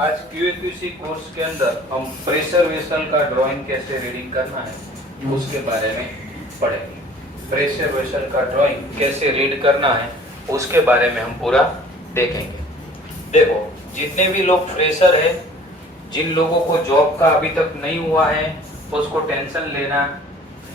आज क्यूएक्यूसी कोर्स के अंदर हम प्रेशर वेसल का ड्राइंग कैसे रीडिंग करना है उसके बारे में पढ़ेंगे। प्रेशर वेसल का ड्राइंग कैसे रीड करना है उसके बारे में हम पूरा देखेंगे। देखो, जितने भी लोग फ्रेशर है, जिन लोगों को जॉब का अभी तक नहीं हुआ है, उसको टेंशन लेना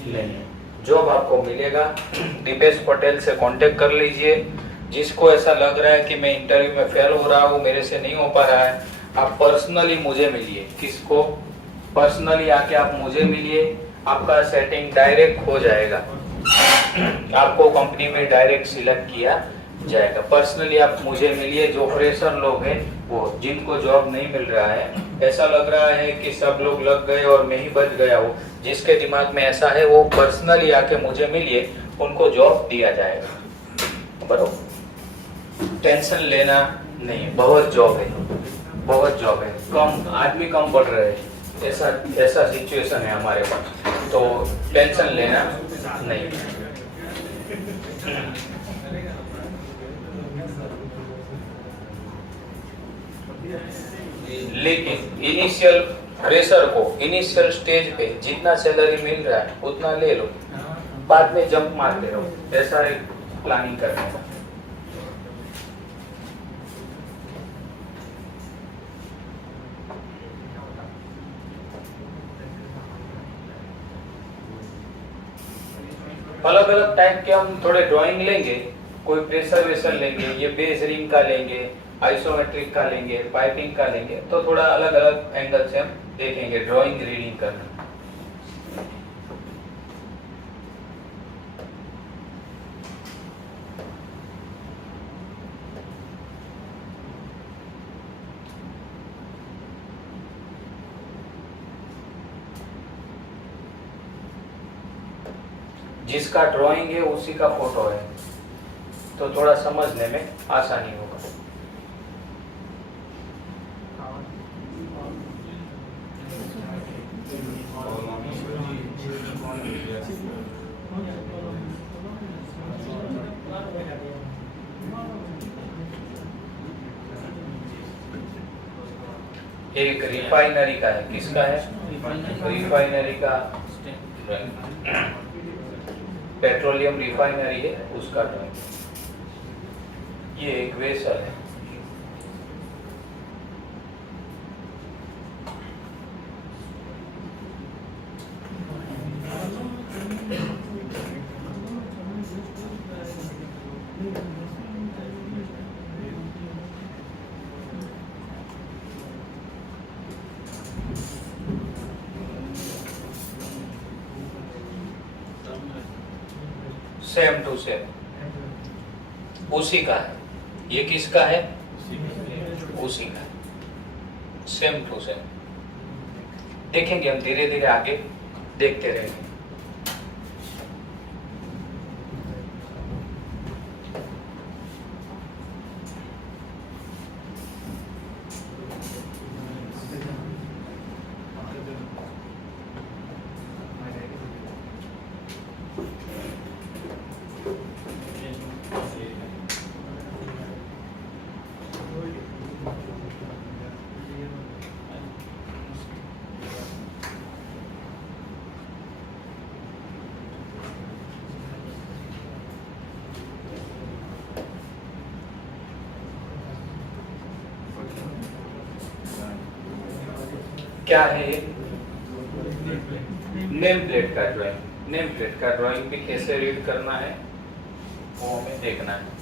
नहीं है। जॉब आपको मिलेगा। दीपेश पटेल से कांटेक्ट कर लीजिए। जिसको ऐसा लग रहा है कि मैं इंटरव्यू में फेल हो रहा हूँ, मेरे से नहीं हो पा रहा है, आप पर्सनली मुझे मिलिए। किसको? पर्सनली आके आप मुझे मिलिए, आपका सेटिंग डायरेक्ट हो जाएगा। आपको कंपनी में डायरेक्ट सिलेक्ट किया जाएगा। पर्सनली आप मुझे मिलिए। जो फ्रेशर लोग हैं, वो जिनको जॉब नहीं मिल रहा है, ऐसा लग रहा है कि सब लोग लग गए और मैं ही बच गया हूँ, जिसके दिमाग में ऐसा है वो पर्सनली आके मुझे मिलिए, उनको जॉब दिया जाएगा। बरोबर, टेंशन लेना नहीं। बहुत जॉब है, बहुत जॉब है। कम आदमी कम पढ़ रहे हैं, ऐसा सिचुएशन है हमारे पास, तो टेंशन लेना नहीं। लेकिन इनिशियल फ्रेशर को इनिशियल स्टेज पे जितना सैलरी मिल रहा है उतना ले लो, बाद में जंप मारते रहो। ऐसा एक प्लानिंग करने का। अलग अलग टाइप के हम थोड़े ड्राइंग लेंगे। कोई प्रेशर वेसल लेंगे, ये बेस रिंग का लेंगे, आइसोमेट्रिक का लेंगे, पाइपिंग का लेंगे, तो थोड़ा अलग अलग एंगल से हम देखेंगे ड्राइंग रीडिंग करना। जिसका ड्राइंग है उसी का फोटो है, तो थोड़ा समझने में आसानी होगा। एक रिफाइनरी का है। किसका है? रिफाइनरी का, पेट्रोलियम रिफाइनरी है, उसका ड्राइंग। ये एक वेसल है। सेम टू सेम उसी का है। ये किसका है? उसी का है। सेम टू सेम देखेंगे हम, धीरे धीरे आगे देखते रहेंगे। क्या है ये? नेम प्लेट का ड्राइंग। नेम प्लेट का ड्राइंग भी कैसे रीड करना है वो हमें देखना है।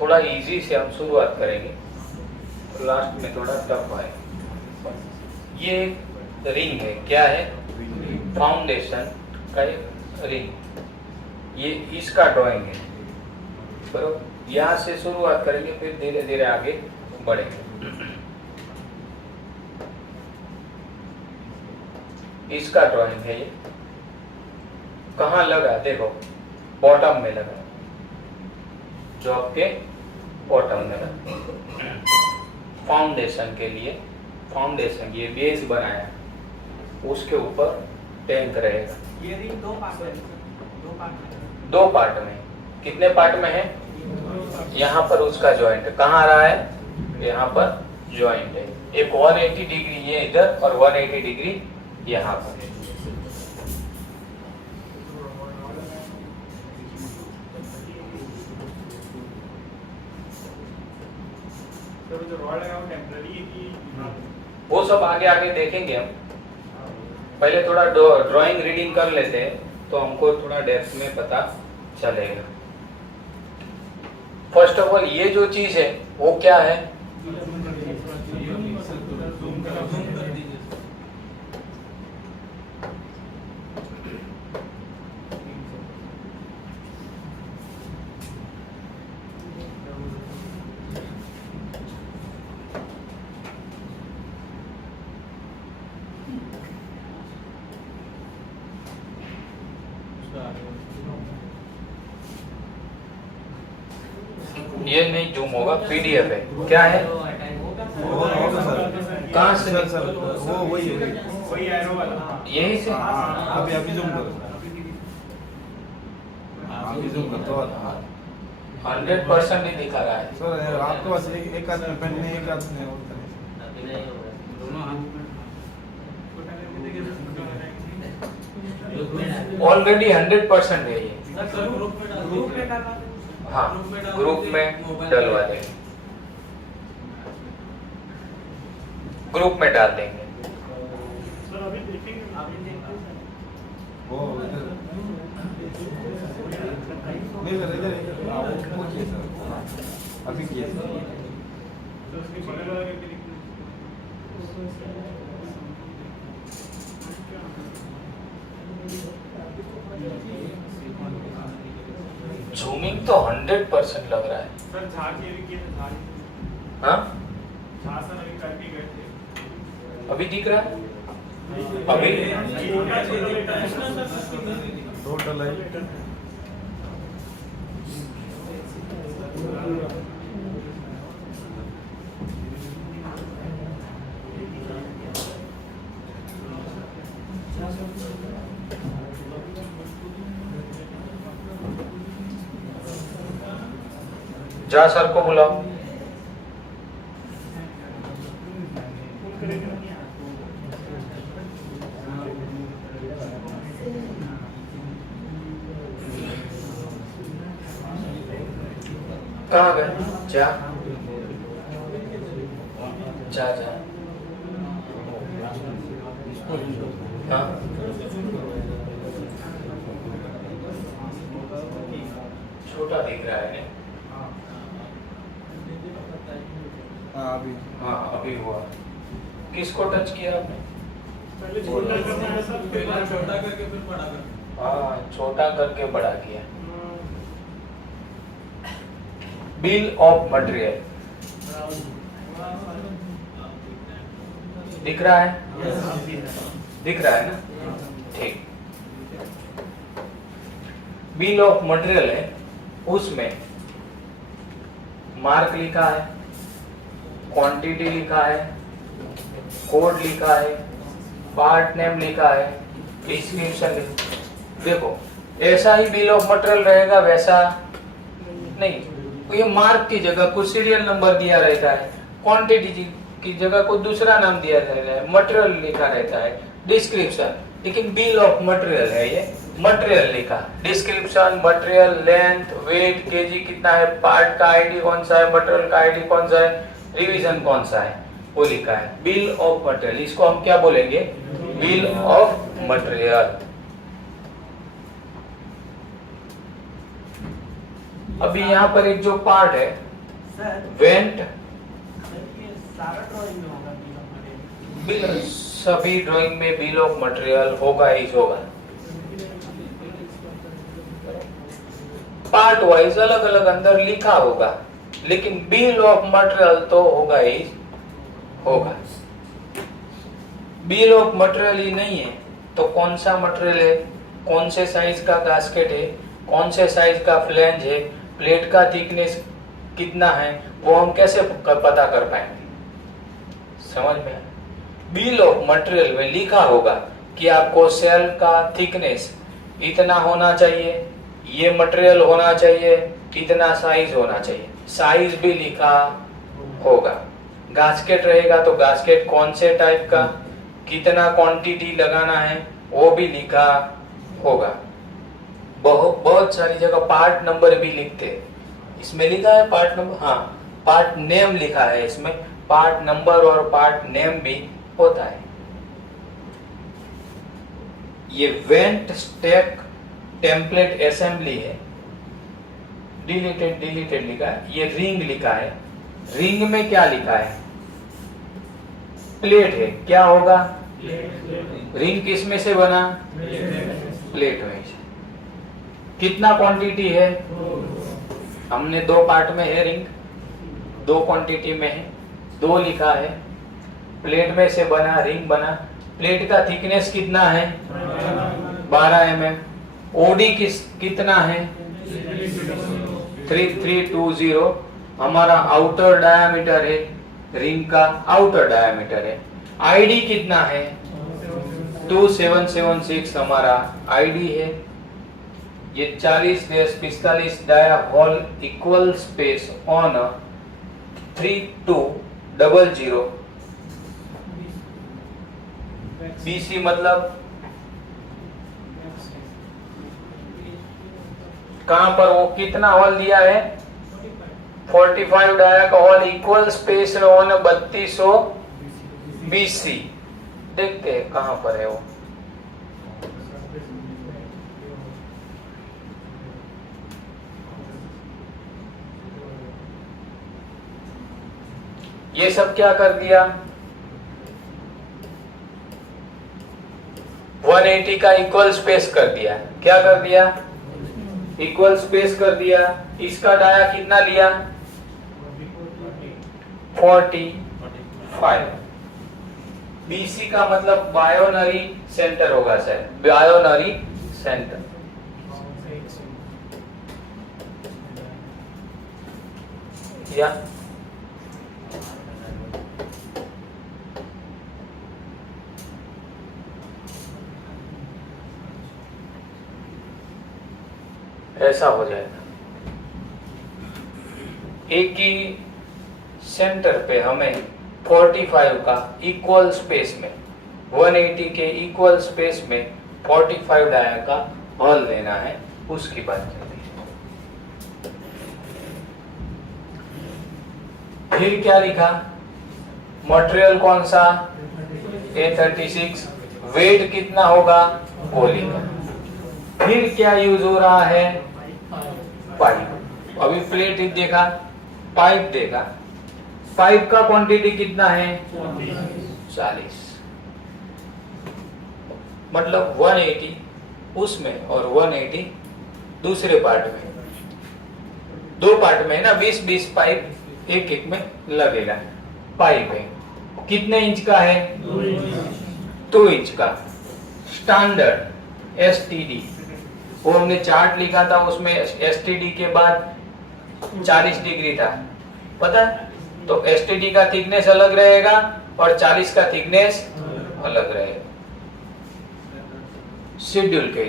थोड़ा इजी से हम शुरुआत करेंगे, लास्ट में थोड़ा टफ आएगा। ये रिंग है। क्या है? फाउंडेशन का एक रिंग। ये इसका ड्राइंग है। बरोबर, यहाँ से शुरुआत करेंगे, फिर धीरे धीरे आगे बढ़ेंगे। इसका ड्राइंग है ये। कहाँ लगा देखो, बॉटम में लगा, जॉब के बॉटम में लगा। फाउंडेशन के लिए, फाउंडेशन ये बेस बनाया, उसके ऊपर टैंक रहेगा। ये रिंग दो पार्ट में। कितने पार्ट में है? यहाँ पर उसका जॉइंट कहाँ आ रहा है? यहाँ पर जॉइंट है। एक 180 डिग्री ये इधर और 180 डिग्री यहाँ पर। जो रॉड है वो टेम्पररी है कि वो सब आगे आगे देखेंगे हम। पहले थोड़ा ड्राइंग रीडिंग कर लेते हैं तो हमको थोड़ा डेप्थ में पता चलेगा। फर्स्ट ऑफ ऑल ये जो चीज है वो क्या है? ये नहीं जूम होगा, पीडीएफ है। क्या है? कहाँ से? वो वही एरो वाला। यही से। अभी जूम करो, अभी जूम कर तो 100% ही दिखा रहा है सर। आपके पास एक आदमी पेन में, एक आदमी ऑलरेडी 100% है ये। ग्रुप में डालना। हाँ, ग्रुप में डलवा देंगे, ग्रुप में डाल देंगे। सर अभी देखेंगे, वो नहीं सर, इधर वो किए सर, अभी किए सर। तो उसके बगल वाला करके लिख जूमिंग तो 100% लग रहा है। सर झाग ये भी किए थे, झाग। हाँ, झाग सर अभी करके गए थे। अभी दिख रहा है? अभी टोटल है जा सर को बुलाओ। कहाँ गए? जा जा जा। हाँ, छोटा दिख रहा है। अभी। हाँ, अभी हुआ। किसको टच किया आपने? पहले छोटा करना है सर, फिर छोटा करके फिर बड़ा करना। हाँ, छोटा करके बड़ा किया। बिल ऑफ मटेरियल दिख रहा है? दिख रहा है ना? ठीक। बिल ऑफ मटेरियल है, उसमें मार्क लिखा है, क्वांटिटी लिखा है, कोड लिखा है, पार्ट नेम लिखा है, डिस्क्रिप्शन लिखा। देखो, ऐसा ही बिल ऑफ मटेरियल रहेगा, वैसा नहीं। ये मार्क की जगह कुछ सीरियल नंबर दिया रहता है, क्वांटिटी की जगह कोई दूसरा नाम दिया रहता है, मटेरियल लिखा रहता है, डिस्क्रिप्शन। लेकिन बिल ऑफ मटेरियल है ये, मटेरियल लिखा, description, material, length, weight, kg कितना है, पार्ट का आईडी कौन सा है, मटेरियल का आईडी कौन सा है, रिवीजन कौन सा है, वो लिखा है। बिल ऑफ मटेरियल, इसको हम क्या बोलेंगे? Bill of material. अभी यहाँ पर एक जो पार्ट है, वेंट, सारा ड्राइंग में होगा बिल ऑफ मटेरियल। बिल, सभी ड्राइंग में बिल ऑफ मटेरियल होगा ही होगा। पार्ट वाइज अलग अलग अंदर लिखा होगा, लेकिन बिल ऑफ मटेरियल तो होगा ही होगा। बिल ऑफ मटेरियल ही नहीं है तो कौन सा मटेरियल है, कौन से साइज का गास्केट है, कौन से साइज का फ्लैंज है, प्लेट का थिकनेस कितना है, वो हम कैसे पता कर पाएंगे? समझ में? बिल ऑफ मटेरियल में लिखा होगा कि आपको सेल का थिकनेस इतना होना चाहिए, ये मटेरियल होना चाहिए, इतना साइज होना चाहिए, साइज भी लिखा होगा। गास्केट रहेगा तो गास्केट कौन से टाइप का, कितना क्वांटिटी लगाना है, वो भी लिखा होगा। बहुत सारी जगह पार्ट नंबर भी लिखते हैं। इसमें लिखा है पार्ट नंबर, हाँ पार्ट नेम लिखा है, इसमें पार्ट नंबर और पार्ट नेम भी होता है। ये वेंट स्टेक टेम्पलेट असेंबली है, डिलीटेड लिखा है। ये रिंग लिखा है, रिंग में क्या लिखा है? प्लेट है, क्या होगा? रिंग किस में से बना? प्लेट में से। कितना क्वांटिटी है? हमने 2 पार्ट में है रिंग, 2 क्वांटिटी में है, 2 लिखा है। प्लेट में से बना, रिंग बना। प्लेट का थिकनेस कितना है? 12 mm। ओडी कितना है? 3320 हमारा आउटर डायामीटर है, रिंग का आउटर डायामीटर है। आईडी कितना है? 2776 हमारा आईडी है। ये 40-45 dia hole equal space on 3200 BC मतलब कहां पर वो कितना होल दिया है? 45 डाया का hole equal space on 3200 BC। देखते हैं कहां पर है वो। ये सब क्या कर दिया? 180 का इक्वल स्पेस कर दिया। क्या कर दिया? इक्वल स्पेस कर दिया। इसका डाया कितना लिया? 45। BC का मतलब बायोनरी सेंटर होगा सर, बायोनरी सेंटर। या ऐसा हो जाएगा। एक ही सेंटर पे हमें 45 का इक्वल स्पेस में, 180 के इक्वल स्पेस में 45 डाया का हॉल लेना है, उसकी बात करते हैं। फिर क्या लिखा? मटेरियल कौन सा? A36। वेट कितना होगा? वो लिखा। फिर क्या यूज हो रहा है? पाइप। अभी प्लेट देखा, पाइप देखा। पाइप का क्वांटिटी कितना है? 40। मतलब 180 उसमें और 180 दूसरे पार्ट में, 2 पार्ट में है ना। 20-20 पाइप एक में लगेगा। पाइप है कितने इंच का है? 2 इंच का। स्टैंडर्ड STD, वो हमने चार्ट लिखा था, उसमें STD के बाद 40 डिग्री था, पता? तो STD का थिकनेस अलग रहेगा और 40 का थिकनेस अलग रहेगा। शेड्यूल के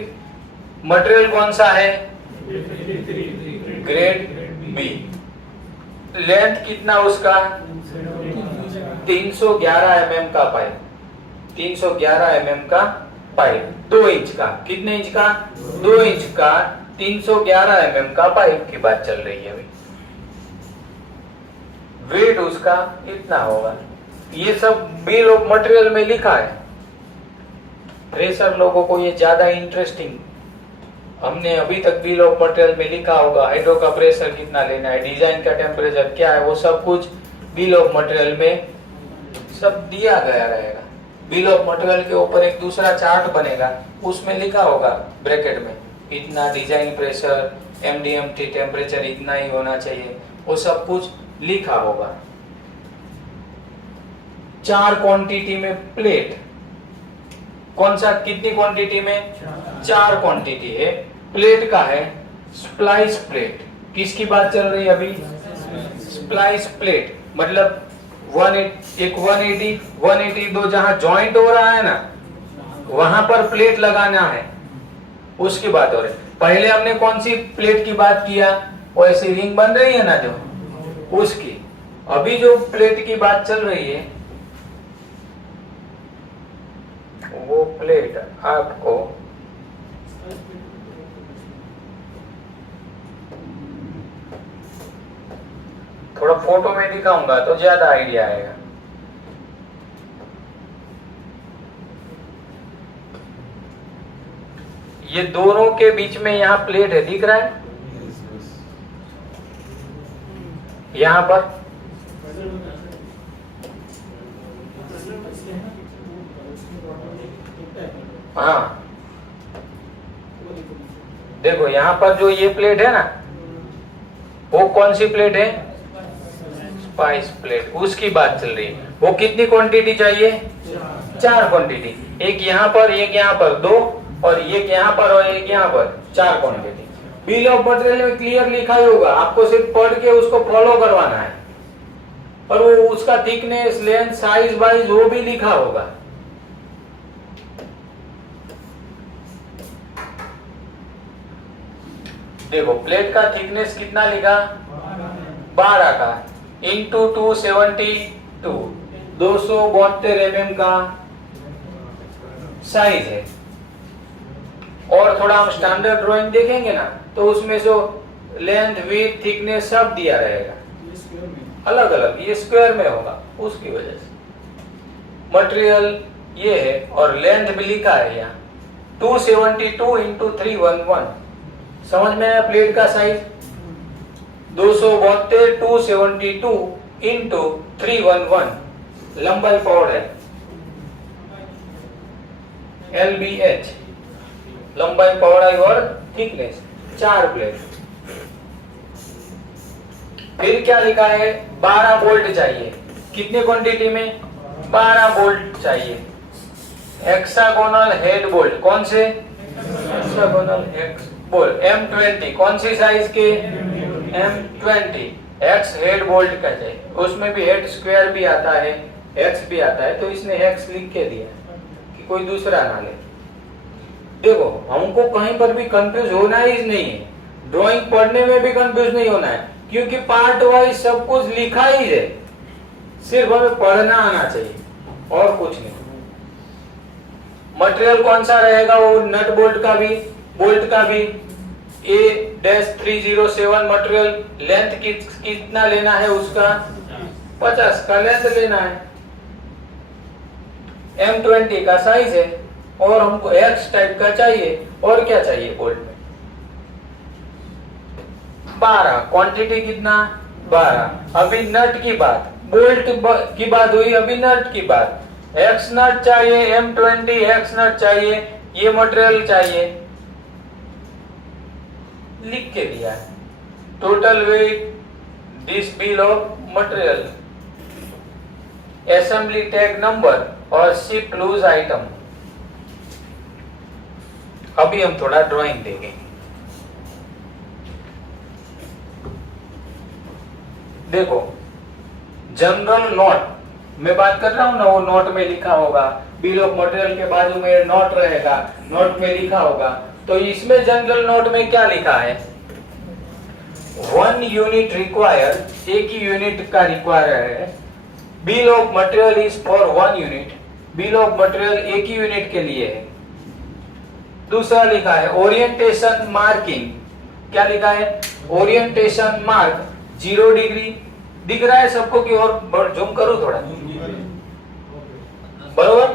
मटेरियल कौन सा है? Grade B। लेंथ कितना उसका? 311 mm का पाइप, 311 mm का पाइप, 2 इंच का। कितने इंच का? 2 इंच का 311 mm का पाइप की बात चल रही है अभी। वेट उसका इतना होगा। ये सब बिल ऑफ मटेरियल में लिखा है। फ्रेशर लोगों को ये ज्यादा इंटरेस्टिंग, हमने अभी तक बिल ऑफ मटेरियल में लिखा होगा हाइड्रो का प्रेशर कितना लेना है, डिजाइन का टेम्परेचर क्या है, वो सब कुछ बिल ऑफ मटेरियल में सब दिया गया रहेगा। बिल ऑफ मटेरियल के ऊपर एक दूसरा चार्ट बनेगा, उसमें लिखा होगा ब्रैकेट में इतना डिजाइन प्रेशर, MDMT टेम्परेचर इतना ही होना चाहिए, वो सब कुछ लिखा होगा। 4 क्वांटिटी में प्लेट, कौन सा, कितनी क्वांटिटी में, 4 क्वांटिटी है। प्लेट का है स्प्लाइस प्लेट। किसकी बात चल रही है अभी, स्प्लाइस प्लेट, मतलब 180 182 जहां जॉइंट हो रहा है ना, वहां पर प्लेट लगाना है, उसकी बात हो रही है। पहले हमने कौन सी प्लेट की बात किया, वो ऐसी रिंग बन रही है ना जो, उसकी। अभी जो प्लेट की बात चल रही है, वो प्लेट आपको थोड़ा फोटो में दिखाऊंगा तो ज्यादा आइडिया आएगा। ये दोनों के बीच में यहाँ प्लेट है, दिख रहा है यहाँ पर। हाँ देखो यहाँ पर जो ये प्लेट है ना, वो कौन सी प्लेट है, स्पाइस प्लेट, उसकी बात चल रही है। वो कितनी क्वांटिटी चाहिए, 4 क्वांटिटी, एक यहाँ पर, एक यहाँ पर 2, और एक यहाँ पर और एक यहाँ पर 4 क्वांटिटी। बिल ऑफ मटेरियल में क्लियर लिखा ही होगा, आपको सिर्फ पढ़ के उसको फॉलो करवाना है, और वो उसका थिकनेस, लेंथ, साइज वाइज वो भी लिखा होगा। देखो प्लेट का थिकनेस कितना लिखा, 12 का, इंटू 272, 272 mm का साइज है। और थोड़ा हम स्टैंडर्ड ड्राइंग देखेंगे ना, तो उसमें जो लेंथ, विड्थ, थिकनेस सब दिया रहेगा अलग अलग, ये स्क्वायर में होगा, उसकी वजह से। मटेरियल ये है और लेंथ भी लिखा है यहाँ 272 इंटू 311। समझ में आया प्लेट का साइज, 272 272 इंटू 311 लंबाई पौड़ाई LBH, लंबाई पौड़ाई और थिकनेस, 4 प्लेट। फिर क्या लिखा है, 12 बोल्ट चाहिए। कितने क्वांटिटी में, 12 बोल्ट चाहिए। हेक्सागोनल हेड बोल्ट, कौन से, हेक्सागोनल हेक्स बोल्ट M20, कौन सी साइज के, M20। हेक्स हेड बोल्ट का चाहिए, उसमें भी हेड स्क्वायर भी आता है, हेक्स भी आता है, तो इसने हेक्स लिख के दिया कि कोई दूसरा ना ले। देखो हमको कहीं पर भी कंफ्यूज होना ही नहीं है, ड्राइंग पढ़ने में भी कंफ्यूज नहीं होना है, क्योंकि पार्ट वाइज सब कुछ लिखा ही है, सिर्फ हमें पढ़ना आना चाहिए और कुछ नहीं। मटेरियल कौन सा रहेगा, वो नट बोल्ट का भी, बोल्ट का भी A-307 मटेरियल। लेंथ कितना लेना है उसका, 50 का लेंथ लेना है। M20 का साइज है, और हमको X टाइप का चाहिए, और क्या चाहिए बोल्ट में, 12, क्वांटिटी कितना, 12। अभी नट की बात, बोल्ट की बात हुई, अभी नट की बात। X नट चाहिए, M20 X नट चाहिए, ये मटेरियल चाहिए, लिख के दिया है। Total weight, this bill of material, assembly tag number और शिप लूज आइटम। अभी हम थोड़ा ड्राइंग देखेंगे। देखो जनरल नोट मैं बात कर रहा हूं ना, वो नोट में लिखा होगा, बिल ऑफ मटेरियल के बाजू में नोट रहेगा, नोट में लिखा होगा। तो इसमें जनरल नोट में क्या लिखा है, 1 यूनिट रिक्वायर, एक ही यूनिट का रिक्वायर है। Bill of material is for 1 unit, bill of material एक ही यूनिट के लिए है। दूसरा लिखा है ओरिएंटेशन मार्किंग, क्या लिखा है, ओरिएंटेशन मार्क 0 डिग्री। दिख रहा है सबको कि और जूम करूं थोड़ा, बरोबर।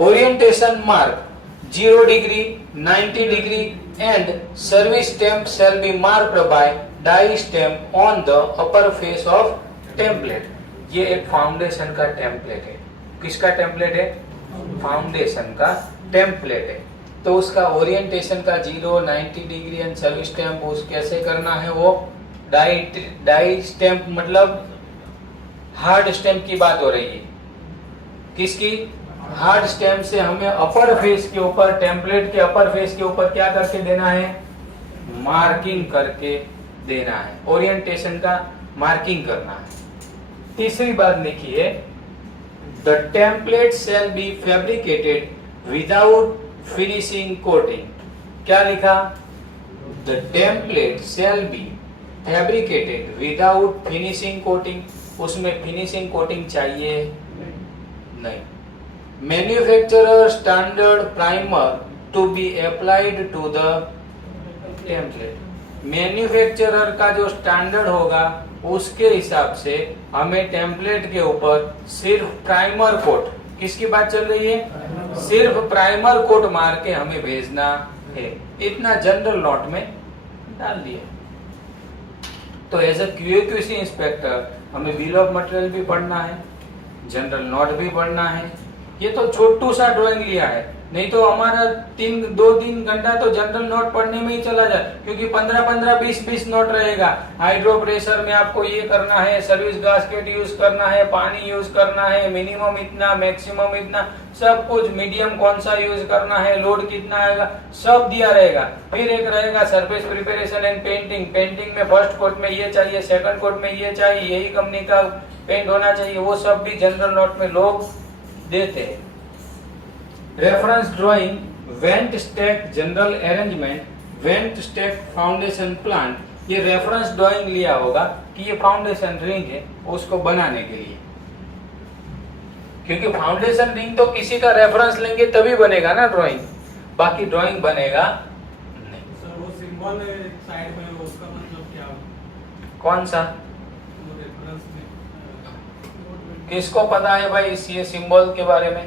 Orientation mark 0 degree, 90 degree and service stamp shall be marked by die stamp on the upper face of template. ये एक फाउंडेशन का टेम्पलेट है। किसका टेम्पलेट है, फाउंडेशन का टेम्पलेट है। तो उसका ओरिएंटेशन का 0, 90 डिग्री एंड सर्विस स्टैम्प उस कैसे करना है, वो डाई स्टैम्प मतलब हार्ड स्टैम्प की बात हो रही है। किसकी, हार्ड स्टैम्प से हमें अपर फेस के ऊपर, टेम्पलेट के अपर फेस के ऊपर क्या करके देना है, मार्किंग करके देना है, ओरिएंटेशन का मार्किंग करना है। तीसरी बात लिखिए, the template shall be fabricated without finishing coating. क्या लिखा, the template shall be fabricated without finishing coating, उसमें फिनिशिंग कोटिंग चाहिए नहीं। Manufacturer standard primer to be applied to the template, manufacturer का जो स्टैंडर्ड होगा उसके हिसाब से हमें टेम्पलेट के ऊपर सिर्फ प्राइमर कोट, किसकी बात चल रही है, सिर्फ प्राइमर कोट मार के हमें भेजना है। इतना जनरल नोट में डाल दिया। तो एज अ QA/QC इंस्पेक्टर हमें बिल ऑफ मटेरियल भी पढ़ना है, जनरल नोट भी पढ़ना है। ये तो छोटू सा ड्राइंग लिया है, नहीं तो हमारा 2-3 घंटा तो जनरल नोट पढ़ने में ही चला जाए, क्योंकि 15-15, 20-20 नोट रहेगा। हाइड्रो प्रेशर में आपको ये करना है, सर्विस गास्केट यूज करना है, पानी यूज करना है, मिनिमम इतना, मैक्सिमम इतना, सब कुछ, मीडियम कौन सा यूज करना है, लोड कितना आएगा, सब दिया रहेगा। फिर एक रहेगा surface preparation and painting, painting में फर्स्ट कोट में ये चाहिए, सेकंड कोट में ये चाहिए, यही कंपनी का पेंट होना चाहिए, वो सब भी जनरल नोट में लोग देते हैं। Reference drawing, went stack general arrangement, went stack foundation plant, ये रेफरेंस ड्राइंग लिया होगा कि ये फाउंडेशन रिंग है उसको बनाने के लिए, क्योंकि फाउंडेशन रिंग तो किसी का रेफरेंस लेंगे तभी बनेगा ना ड्राइंग, बाकी ड्राइंग बनेगा नहीं। सर वो सिंबल साइड में उसका मतलब क्या, कौन सा, वो रेफरेंस में किसको पता है भाई इस ये सिंबल के बारे में?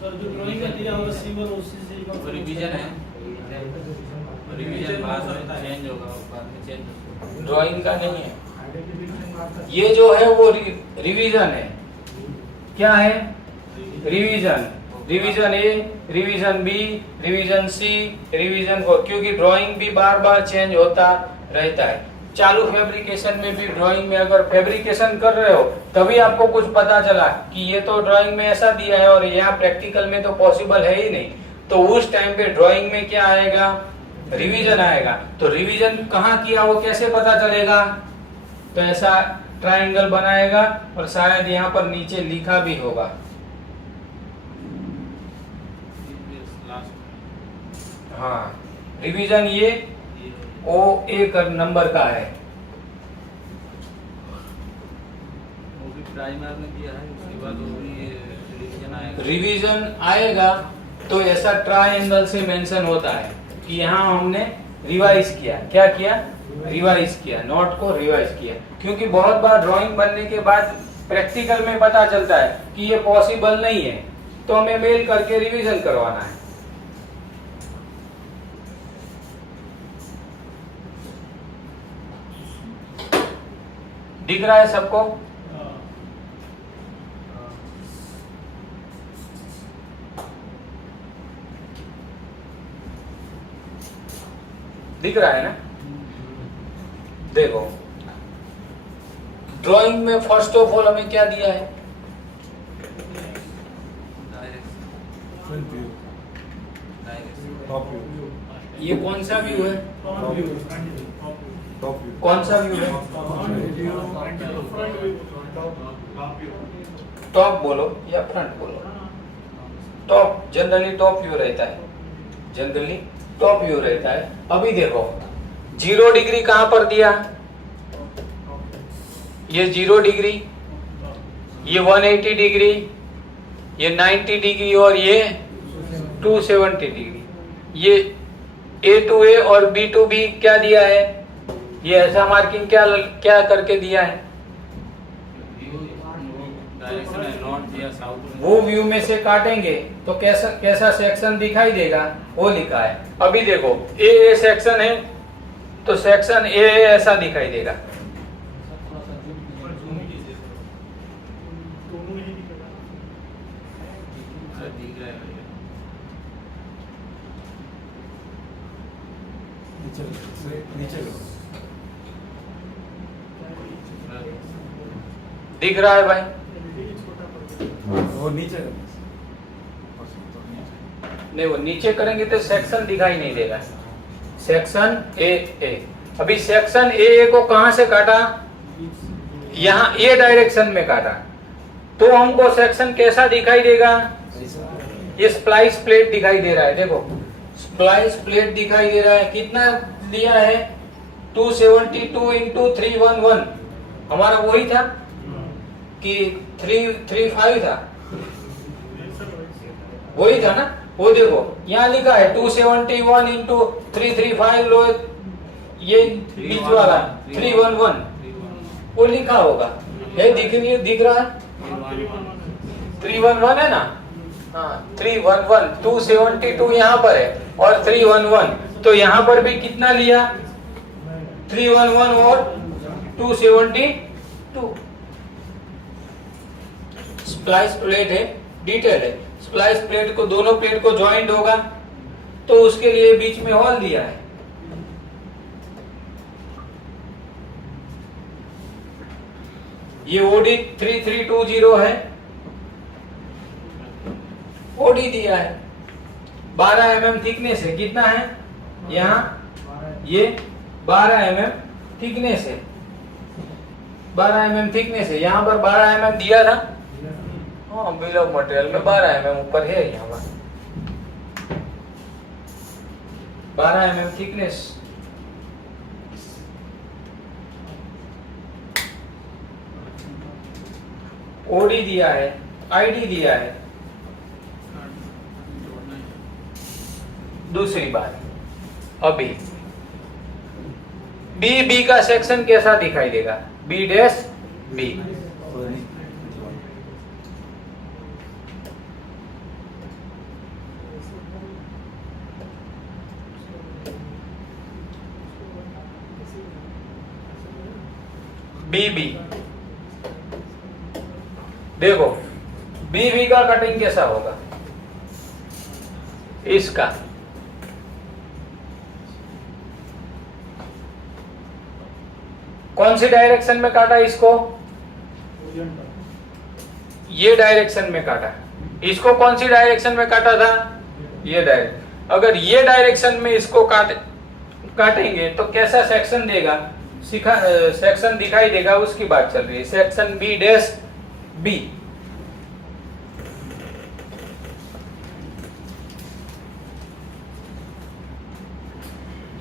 सर जो ड्राइंग का दिया होगा सिंबल उसी से रिवीजन है, रिवीजन बाद में चेंज होगा, बाद में चेंज होगा। ड्राइंग का नहीं है, ये जो है वो रिवीजन है। क्या है, रिवीजन, रिवीजन ए, रिवीजन बी, रिवीजन सी, रिवीजन 4, क्योंकि ड्राइंग भी बार बार चेंज होता रहता है। चालू फैब्रिकेशन में भी ड्राइंग में अगर फैब्रिकेशन कर रहे हो तभी आपको कुछ पता चला कि ये तो ड्राइंग में ऐसा दिया है और यहाँ प्रैक्टिकल में तो पॉसिबल है ही नहीं, तो उस टाइम पे ड्राइंग में क्या आएगा, रिवीजन आएगा। तो रिवीजन कहाँ किया वो कैसे पता चलेगा, तो ऐसा ट्रायंगल बनाएगा और शायद यहाँ पर नीचे लिखा भी होगा। हाँ, रिवीजन ये OA नंबर का है। वो भी प्राइमर में दिया है, उसके बाद वो भी रिवीजन आएगा। रिवीजन आएगा तो ऐसा ट्रायंगल से मेंशन होता है कि यहाँ हमने रिवाइज किया। क्या किया, रिवाइज किया, नोट को रिवाइज किया, क्योंकि बहुत बार ड्राइंग बनने के बाद प्रैक्टिकल में पता चलता है कि ये पॉसिबल नहीं है, तो हमें मेल करके रिवीजन करवाना है। दिख रहा है सबको? दिख रहा है ना? देखो, ड्राइंग में फर्स्ट ऑफ ऑल हमें क्या दिया है, टॉप व्यू, ये कौन सा व्यू है, टॉप व्यू, कौन सा व्यू है, टॉप बोलो या फ्रंट बोलो, टॉप, जनरली टॉप व्यू रहता है, जनरली टॉप व्यू रहता है। अभी देखो 0 डिग्री कहां पर दिया, ये 0 डिग्री, ये 180 डिग्री, ये 90 डिग्री और ये 270 डिग्री। ये A to A और B to B क्या दिया है, ये ऐसा मार्किंग क्या करके दिया है, डायरेक्शन है नॉर्थ या साउथ में। वो व्यू में से काटेंगे तो कैसा सेक्शन दिखाई देगा वो लिखा है। अभी देखो ए सेक्शन है तो सेक्शन ए ऐसा दिखाई देगा, दिख रहा है भैया। नीचे दिख रहा है भाई? वो नीचे नहीं, वो नीचे करेंगे तो सेक्शन दिखाई नहीं देगा। Section A. अभी सेक्शन ए को कहां से काटा? यहाँ ए डायरेक्शन में काटा, तो हमको सेक्शन कैसा दिखाई देगा? ये स्प्लाइस प्लेट दिखाई दे रहा है। देखो स्प्लाइस प्लेट दिखाई दे रहा है। कितना दिया है? 272 इंटू 311। हमारा वही था कि 335 था, वही था ना? वो देखो यहाँ लिखा है 271 इंटू 335 लो, ये बीच वाला 311 वो लिखा होगा, ये दिख रहा है 311 है ना? हाँ 311, 272 यहाँ पर है और 311, तो यहाँ पर भी कितना लिया? 311 और 272। स्प्लाइस प्लेट है, डिटेल है। स्प्लाइस प्लेट को, दोनों प्लेट को ज्वाइंट होगा तो उसके लिए बीच में होल दिया है। ये ओडी 3320 है, ओडी दिया है। 12 mm थिकनेस है। कितना है यहाँ? ये 12 mm थिकनेस है, 12 mm थिकनेस है। यहाँ पर 12 mm दिया था। हाँ बिल ऑफ मटेरियल में 12 mm ऊपर है, यहाँ पर 12 mm थिकनेस। ओडी दिया है, आईडी दिया है। दूसरी बात, अभी बी का सेक्शन कैसा दिखाई देगा? B dash B. बी देखो बी का कटिंग कैसा होगा? इसका कौन सी डायरेक्शन में काटा? इसको ये डायरेक्शन में काटा। इसको कौन सी डायरेक्शन में काटा था? ये डायरेक्शन। अगर ये डायरेक्शन में इसको काटेंगे तो कैसा सेक्शन देगा? सेक्शन दिखाई देगा, उसकी बात चल रही है। Section B dash B.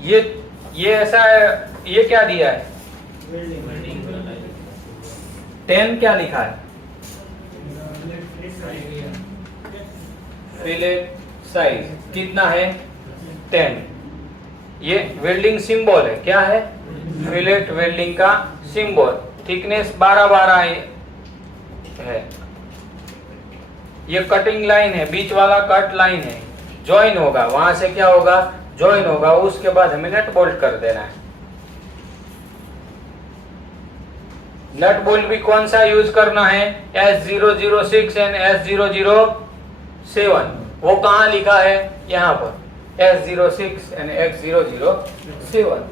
ये ऐसा है। ये क्या दिया है? 10 क्या लिखा है? फिलेट साइज कितना है? 10। ये वेल्डिंग सिंबल है। क्या है? फिलेट वेल्डिंग का सिंबल। थिकनेस 12 है। ये कटिंग लाइन है, बीच वाला कट लाइन है। ज्वाइन होगा, वहां से क्या होगा? ज्वाइन होगा। उसके बाद हमें नट बोल्ट कर देना है। नट बोल्ट भी कौन सा यूज करना है? S006 and S007। वो कहाँ लिखा है? यहाँ पर S06 एंड X007।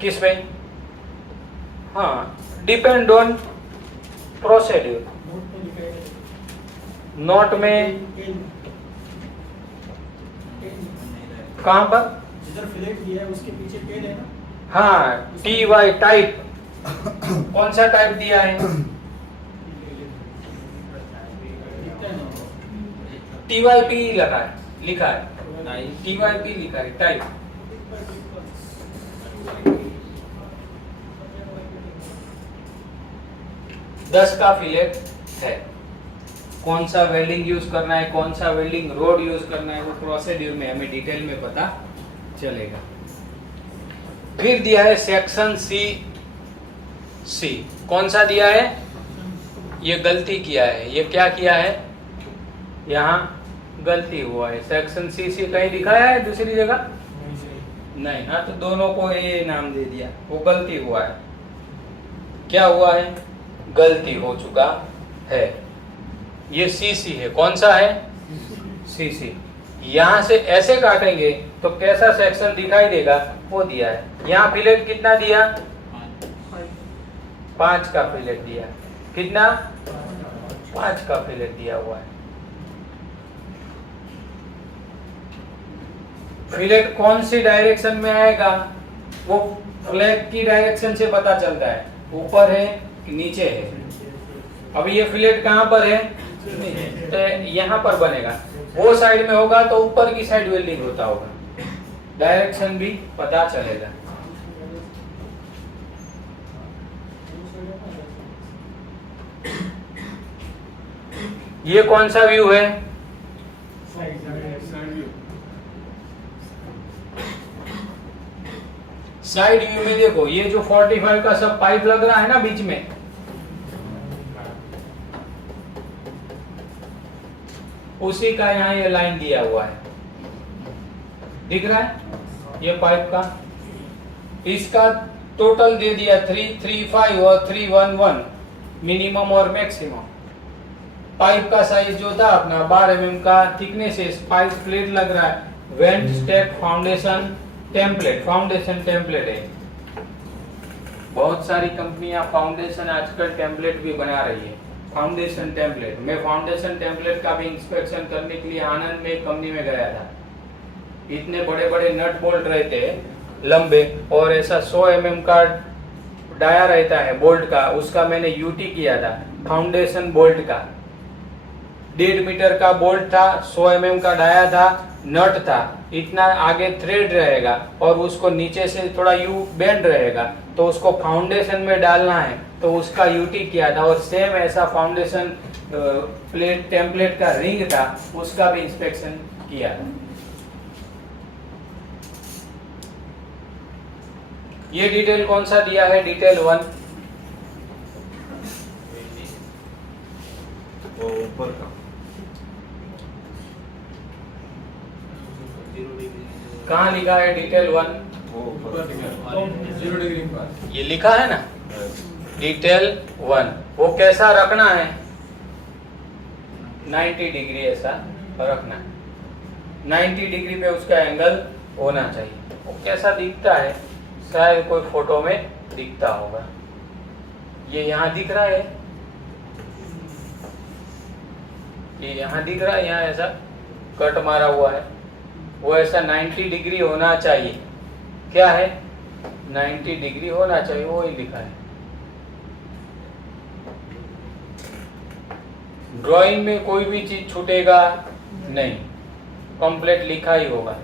किस में? हाँ डिपेंड ऑन प्रोसीड्यूर। नोट में कहां पर? जिधर फिलेट दिया है उसके पीछे पेन है ना? हाँ TY टाइप। कौन सा टाइप दिया है? TYP लिखा है, TYP लिखा है, टाइप। दस का फिलेट है। कौन सा वेल्डिंग यूज करना है, कौन सा वेल्डिंग रोड यूज करना है, वो प्रोसीड्यूर में हमें डिटेल में पता चलेगा। फिर दिया है सेक्शन सी। कौन सा दिया है? ये गलती किया है। ये क्या किया है? यहाँ गलती हुआ है। सेक्शन सी कहीं दिखाया है दूसरी जगह? नहीं। हाँ तो दोनों को ये नाम दे दिया, वो गलती हुआ है। क्या हुआ है? गलती हो चुका है। ये सीसी है। कौन सा है? सीसी। यहां से ऐसे काटेंगे तो कैसा सेक्शन दिखाई देगा वो दिया है। यहाँ फिलेट कितना दिया? 5 का फिलेट दिया। कितना 5 का फिलेट दिया हुआ है। फिलेट कौन सी डायरेक्शन में आएगा वो फ्लैग की डायरेक्शन से पता चलता है, ऊपर है कि नीचे है। अब ये फिलेट कहाँ पर है, तो यहाँ पर बनेगा, वो साइड में होगा तो ऊपर की साइड वेल्डिंग होता होगा, डायरेक्शन भी पता चलेगा। ये कौन सा व्यू है, साइड व्यू में देखो, ये जो 45 का सब पाइप लग रहा है ना बीच में, उसी का यहाँ ये लाइन दिया हुआ है, दिख रहा है ये पाइप का। इसका टोटल दे दिया 335 और 311 मिनिमम और मैक्सिमम। पाइप का साइज जो था अपना 12 mm का थिकनेस है, पाइप प्लेट लग रहा है, vent stack foundation template, foundation template है। बहुत सारी कंपनियां फाउंडेशन आजकल टेम्पलेट भी बना रही है, फाउंडेशन टेम्पलेट। मैं फाउंडेशन टेम्पलेट का भी इंस्पेक्शन करने के लिए आनंद में एक कंपनी में गया था। इतने बड़े बड़े नट बोल्ट रहते हैं लंबे, और ऐसा 100 mm का डाया रहता है बोल्ट का, उसका मैंने यूटी किया था फाउंडेशन बोल्ट का। 1.5 मीटर का बोल्ट था, 100 mm का डाया था, नट था, इतना आगे थ्रेड रहेगा और उसको नीचे से थोड़ा यू बेंड रहेगा, तो उसको फाउंडेशन में डालना है, तो उसका यूटी किया था। और सेम ऐसा फाउंडेशन प्लेट टेम्पलेट का रिंग था, उसका भी इंस्पेक्शन किया था। ये डिटेल कौन सा दिया है, डिटेल 1, वो ऊपर का कहाँ लिखा है डिटेल 1, वो ऊपर 0 डिग्री पर ये लिखा है ना डिटेल 1। वो कैसा रखना है, 90 डिग्री ऐसा रखना है, 90 डिग्री पे उसका एंगल होना चाहिए। वो कैसा दिखता है, शायद कोई फोटो में दिखता होगा, ये यहाँ दिख रहा है, ये यहाँ दिख रहा है, यहाँ ऐसा कट मारा हुआ है, वो ऐसा 90 डिग्री होना चाहिए। क्या है, 90 डिग्री होना चाहिए, वो ही लिखा है। ड्राइंग में कोई भी चीज छूटेगा नहीं, कंप्लीट लिखा ही होगा।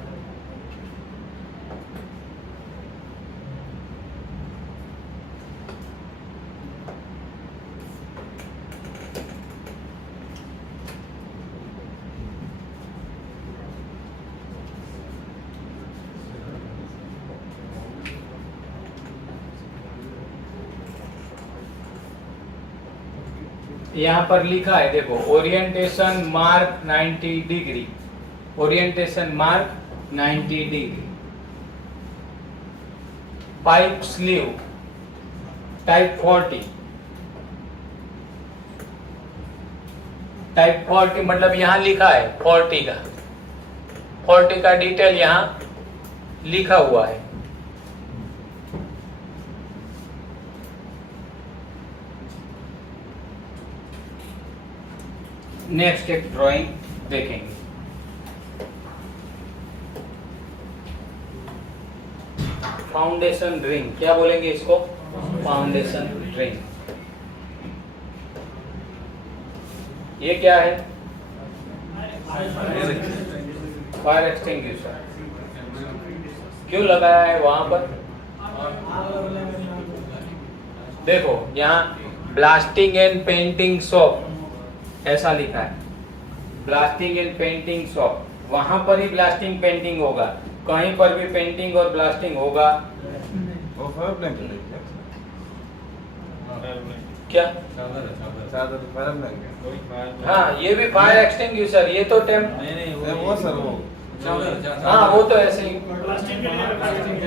यहाँ पर लिखा है देखो, orientation mark 90 degree, orientation mark 90 degree. Pipe sleeve type 40, type 40 मतलब यहाँ लिखा है 40 का डिटेल यहाँ लिखा हुआ है। नेक्स्ट एक ड्राइंग देखेंगे। फाउंडेशन रिंग, क्या बोलेंगे इसको, फाउंडेशन रिंग। ये क्या है, फायर एक्सटिंग्विशर। क्यों लगाया है वहां पर, देखो यहाँ ब्लास्टिंग एंड पेंटिंग शॉप ऐसा लिखा है, ब्लास्टिंग एंड पेंटिंग शॉप। वहां पर ही ब्लास्टिंग पेंटिंग होगा, कहीं पर भी पेंटिंग और ब्लास्टिंग होगा वो फायर ब्लैंकेट है क्या, चादर फायर ब्लैंकेट। हाँ ये भी फायर एक्सटिंग्विशर, ये तो वो सर वो हाँ वो तो ऐसे ही।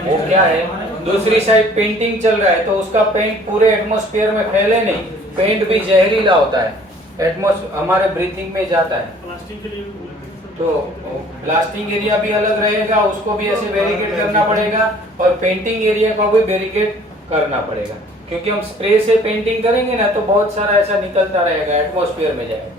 वो क्या है, दूसरी साइड पेंटिंग चल रहा है तो उसका पेंट पूरे एटमॉस्फेयर में फैले नहीं, पेंट भी जहरीला होता है, हमारे ब्रीथिंग में जाता है, तो ब्लास्टिंग एरिया भी अलग रहेगा, उसको भी ऐसे बैरिकेड करना पड़ेगा और पेंटिंग एरिया को भी बैरिकेड करना पड़ेगा। क्योंकि हम स्प्रे से पेंटिंग करेंगे ना तो बहुत सारा ऐसा निकलता रहेगा, एटमॉस्फेयर में जाएगा।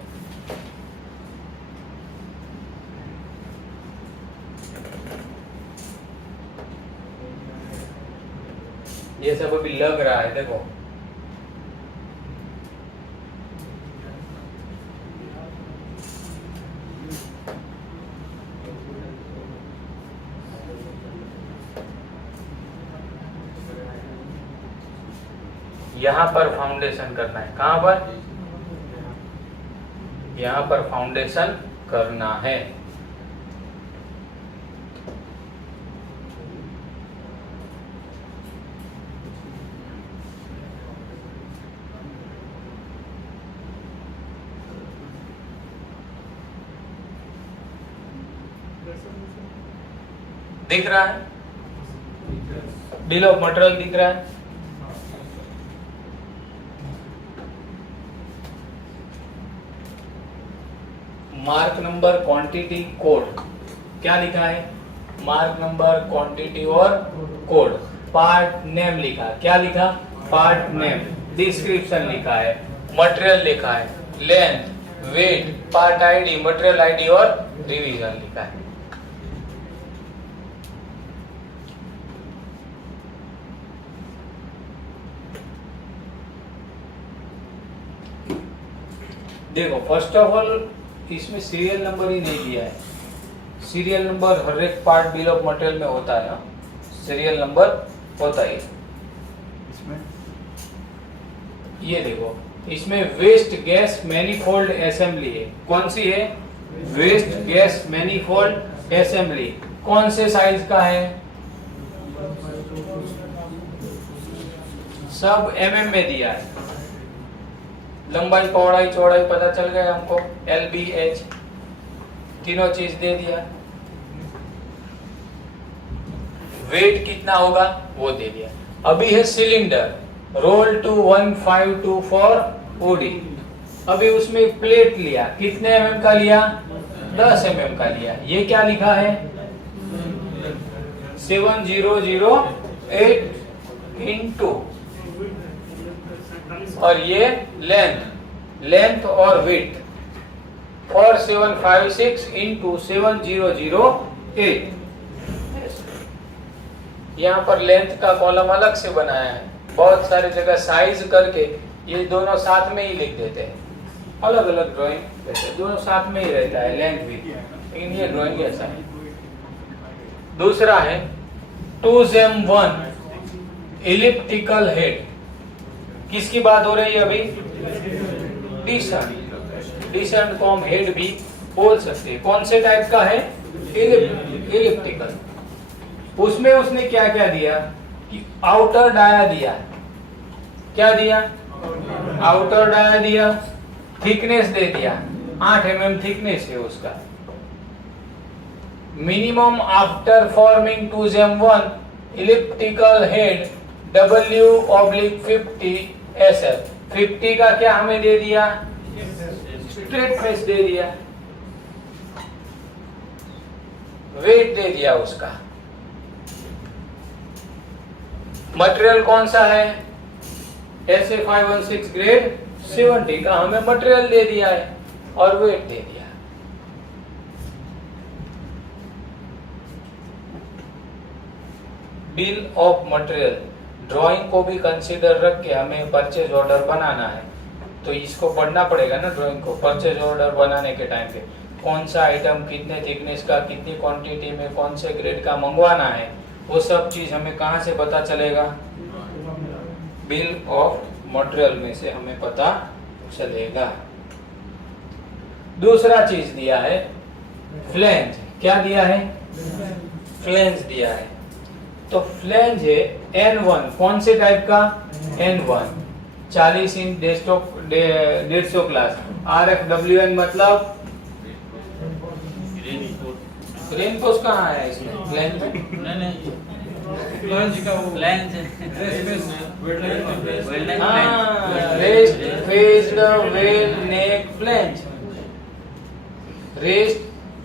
ये सब अभी लग रहा है, देखो यहाँ पर फाउंडेशन करना है। कहाँ पर? यहाँ पर फाउंडेशन करना है। दिख रहा है? बिल ऑफ मटेरियल दिख रहा है? Mark number, quantity, code. क्या लिखा है? मार्क नंबर, क्वांटिटी और कोड। पार्ट नेम लिखा, क्या लिखा? Part name. डिस्क्रिप्शन लिखा है, मटेरियल लिखा है, length, weight, part ID, material ID और रिवीजन लिखा है। देखो फर्स्ट ऑफ ऑल इसमें सीरियल नंबर ही नहीं दिया है। सीरियल नंबर हर एक पार्ट बिल ऑफ मटेरियल में होता है, सीरियल नंबर होता है। इसमें ये देखो, इसमें वेस्ट गैस मैनिफोल्ड असेंबली है। कौन सी है? Waste gas manifold assembly. कौन से साइज का है? सब mm में दिया है। लंबाई, पौड़ाई, चौड़ाई पता चल गया हमको, LBH तीनों चीज दे दिया। वेट कितना होगा वो दे दिया। अभी है सिलेंडर, रोल टू 1524 OD। अभी उसमें प्लेट लिया, कितने mm का लिया? 10 mm का लिया। ये क्या लिखा है? 7008 इंटू, और ये लेंथ और विड्थ 4756 इंटू 7008। यहाँ पर लेंथ का कॉलम अलग से बनाया है। बहुत सारी जगह साइज करके ये दोनों साथ में ही लिख देते हैं। अलग अलग ड्राइंग वैसे दोनों साथ में ही रहता है, लेंथ भी, लेकिन ये ड्राइंग ऐसा है। दूसरा है 2M1 इलिप्टिकल हेड। किसकी बात हो रही है अभी? डिसेंट को हम हेड भी बोल सकते हैं। कौन से टाइप का है? इलिप्टिकल। उसमें उसने क्या क्या दिया कि आउटर डाया दिया। क्या दिया? आउटर डाया दिया। थिकनेस दे दिया, 8 mm थिकनेस है उसका। Minimum after forming 2M1 elliptical head W/50 SF। 50 का क्या हमें दे दिया? स्ट्रेट फेस दे दिया। वेट दे दिया उसका। मटेरियल कौन सा है? SA516 ग्रेड 70 का हमें मटेरियल दे दिया है और वेट दे दिया। बिल ऑफ मटेरियल ड्राइंग को भी कंसीडर रख के हमें परचेज ऑर्डर बनाना है, तो इसको पढ़ना पड़ेगा ना ड्राइंग को। परचेज ऑर्डर बनाने के टाइम पे कौन सा आइटम कितने थिकनेस का, कितनी क्वांटिटी में, कौन से ग्रेड का मंगवाना है, वो सब चीज हमें कहाँ से पता चलेगा? बिल ऑफ मटेरियल में से हमें पता चलेगा। दूसरा चीज दिया है फ्लेंज। क्या दिया है? फ्लेंज दिया है। तो फ्लेंज है N1। कौन से टाइप का? N1 40 inch 150 class. RFWN मतलब रेनफोर्स कहाँ है इसमें? फ्लेंज में नहीं फ्लेंज का वो flange rest faced well neck flange. Rest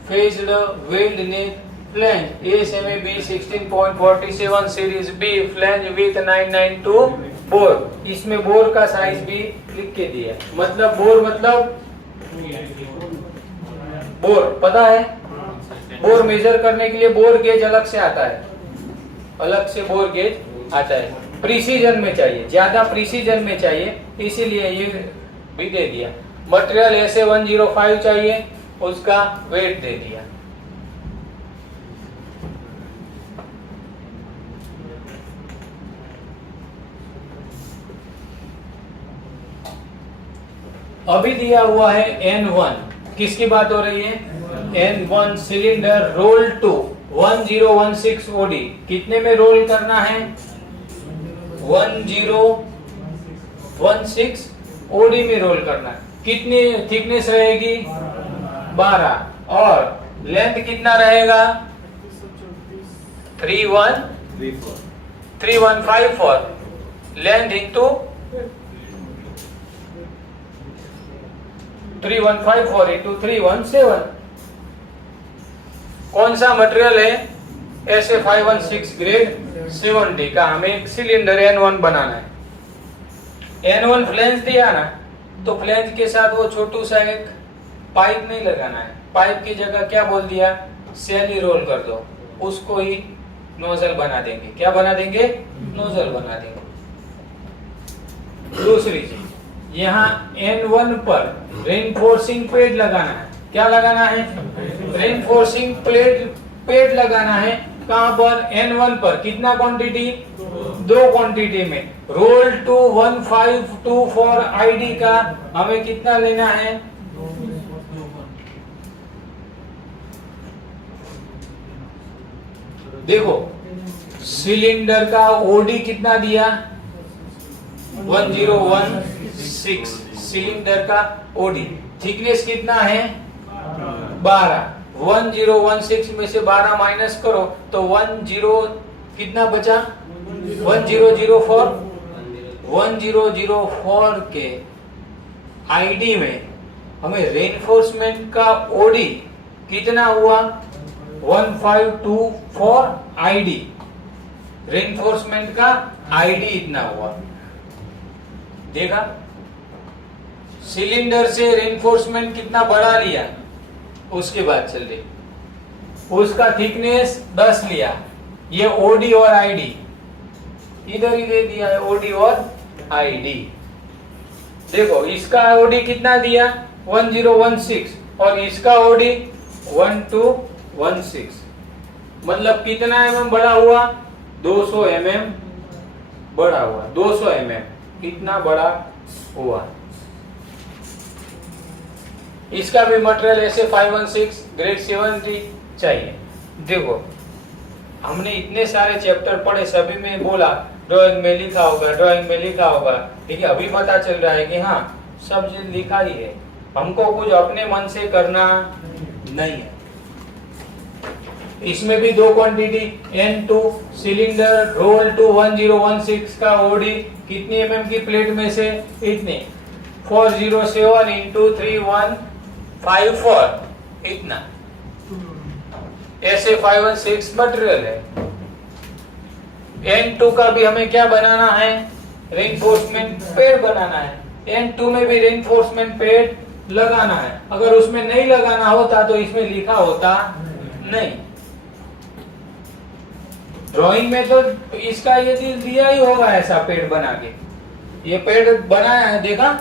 faced well neck flange. ASME B 16.47 series B flange with 992 bore, इसमें बोर का साइज भी लिख के दिया। मतलब बोर मतलब बोर पता है, बोर मेजर करने के लिए बोर गेज अलग से आता है, अलग से बोर गेज आता है। प्रिसीजन में चाहिए, ज्यादा प्रिसीजन में चाहिए, इसीलिए ये भी दे दिया। मटेरियल ऐसे 105 चाहिए, उसका वेट दे दिया। अभी दिया हुआ है N1, किसकी बात हो रही है? N1 cylinder role to 1016 OD, कितने में रोल करना है? 1016 OD में रोल करना है। कितनी थिकनेस रहेगी? 12, और लेंथ कितना रहेगा? 3154 लेंथ इंटू 3154 इंटू 317। कौन सा मटेरियल है? SA516 ग्रेड 70 का हमें एक सिलेंडर N1 बनाना है। N1 फ्लेंज दिया ना, तो फ्लेंज के साथ वो छोटू सा एक पाइप नहीं लगाना है। पाइप की जगह क्या बोल दिया? सेल ही रोल कर दो, उसको ही नोजल बना देंगे। क्या बना देंगे? नोजल बना देंगे। दूसरी चीज, यहाँ N1 पर रेनफोर्सिंग पैड लगाना है। क्या लगाना है? रेनफोर्सिंग पैड लगाना है। कहां पर? N1 पर। कितना क्वांटिटी? 2 क्वांटिटी में। रोल टू 1524 ID का हमें कितना लेना है? देखो सिलेंडर का OD कितना दिया? 1016 सिलेंडर का OD। थिकनेस कितना है? 12। 1016 में से 12 माइनस करो तो 10 कितना बचा? 1004। 1004 के ID में हमें रेनफोर्समेंट का OD कितना हुआ? 1524 ID। रेनफोर्समेंट का ID इतना हुआ। देखा, सिलेंडर से रेनफोर्समेंट कितना बढ़ा लिया, उसके बाद चल रही उसका थिकनेस 10 लिया। ये OD और ID इधर ही दे दिया है, OD और ID। देखो इसका OD कितना दिया? 1016 और इसका OD 1216। मतलब कितना mm बढ़ा हुआ? 200 mm बढ़ा हुआ। 200 mm कितना बड़ा हुआ। इसका भी मटेरियल ऐसे 516 ग्रेड 70 चाहिए। देखो हमने इतने सारे चैप्टर पढ़े, सभी में बोला ड्राइंग में लिखा होगा, ड्राइंग में लिखा होगा, लेकिन अभी पता चल रहा है कि हाँ सब चीज लिखा ही है, हमको कुछ अपने मन से करना नहीं है। इसमें भी 2 quantity N2 cylinder role to 1016 का OD कितनी mm की प्लेट में से? इतने 407 इंटू 3154 इतना। ऐसे 516 मटेरियल है। N2 का भी हमें क्या बनाना है? रेनफोर्समेंट पैड बनाना है। N2 में भी रेनफोर्समेंट पैड लगाना है। अगर उसमें नहीं लगाना होता तो इसमें लिखा होता नहीं। ड्राइंग में तो इसका ये दिया ही होगा ऐसा पैड बना के। ये पैड बनाया है, देखा?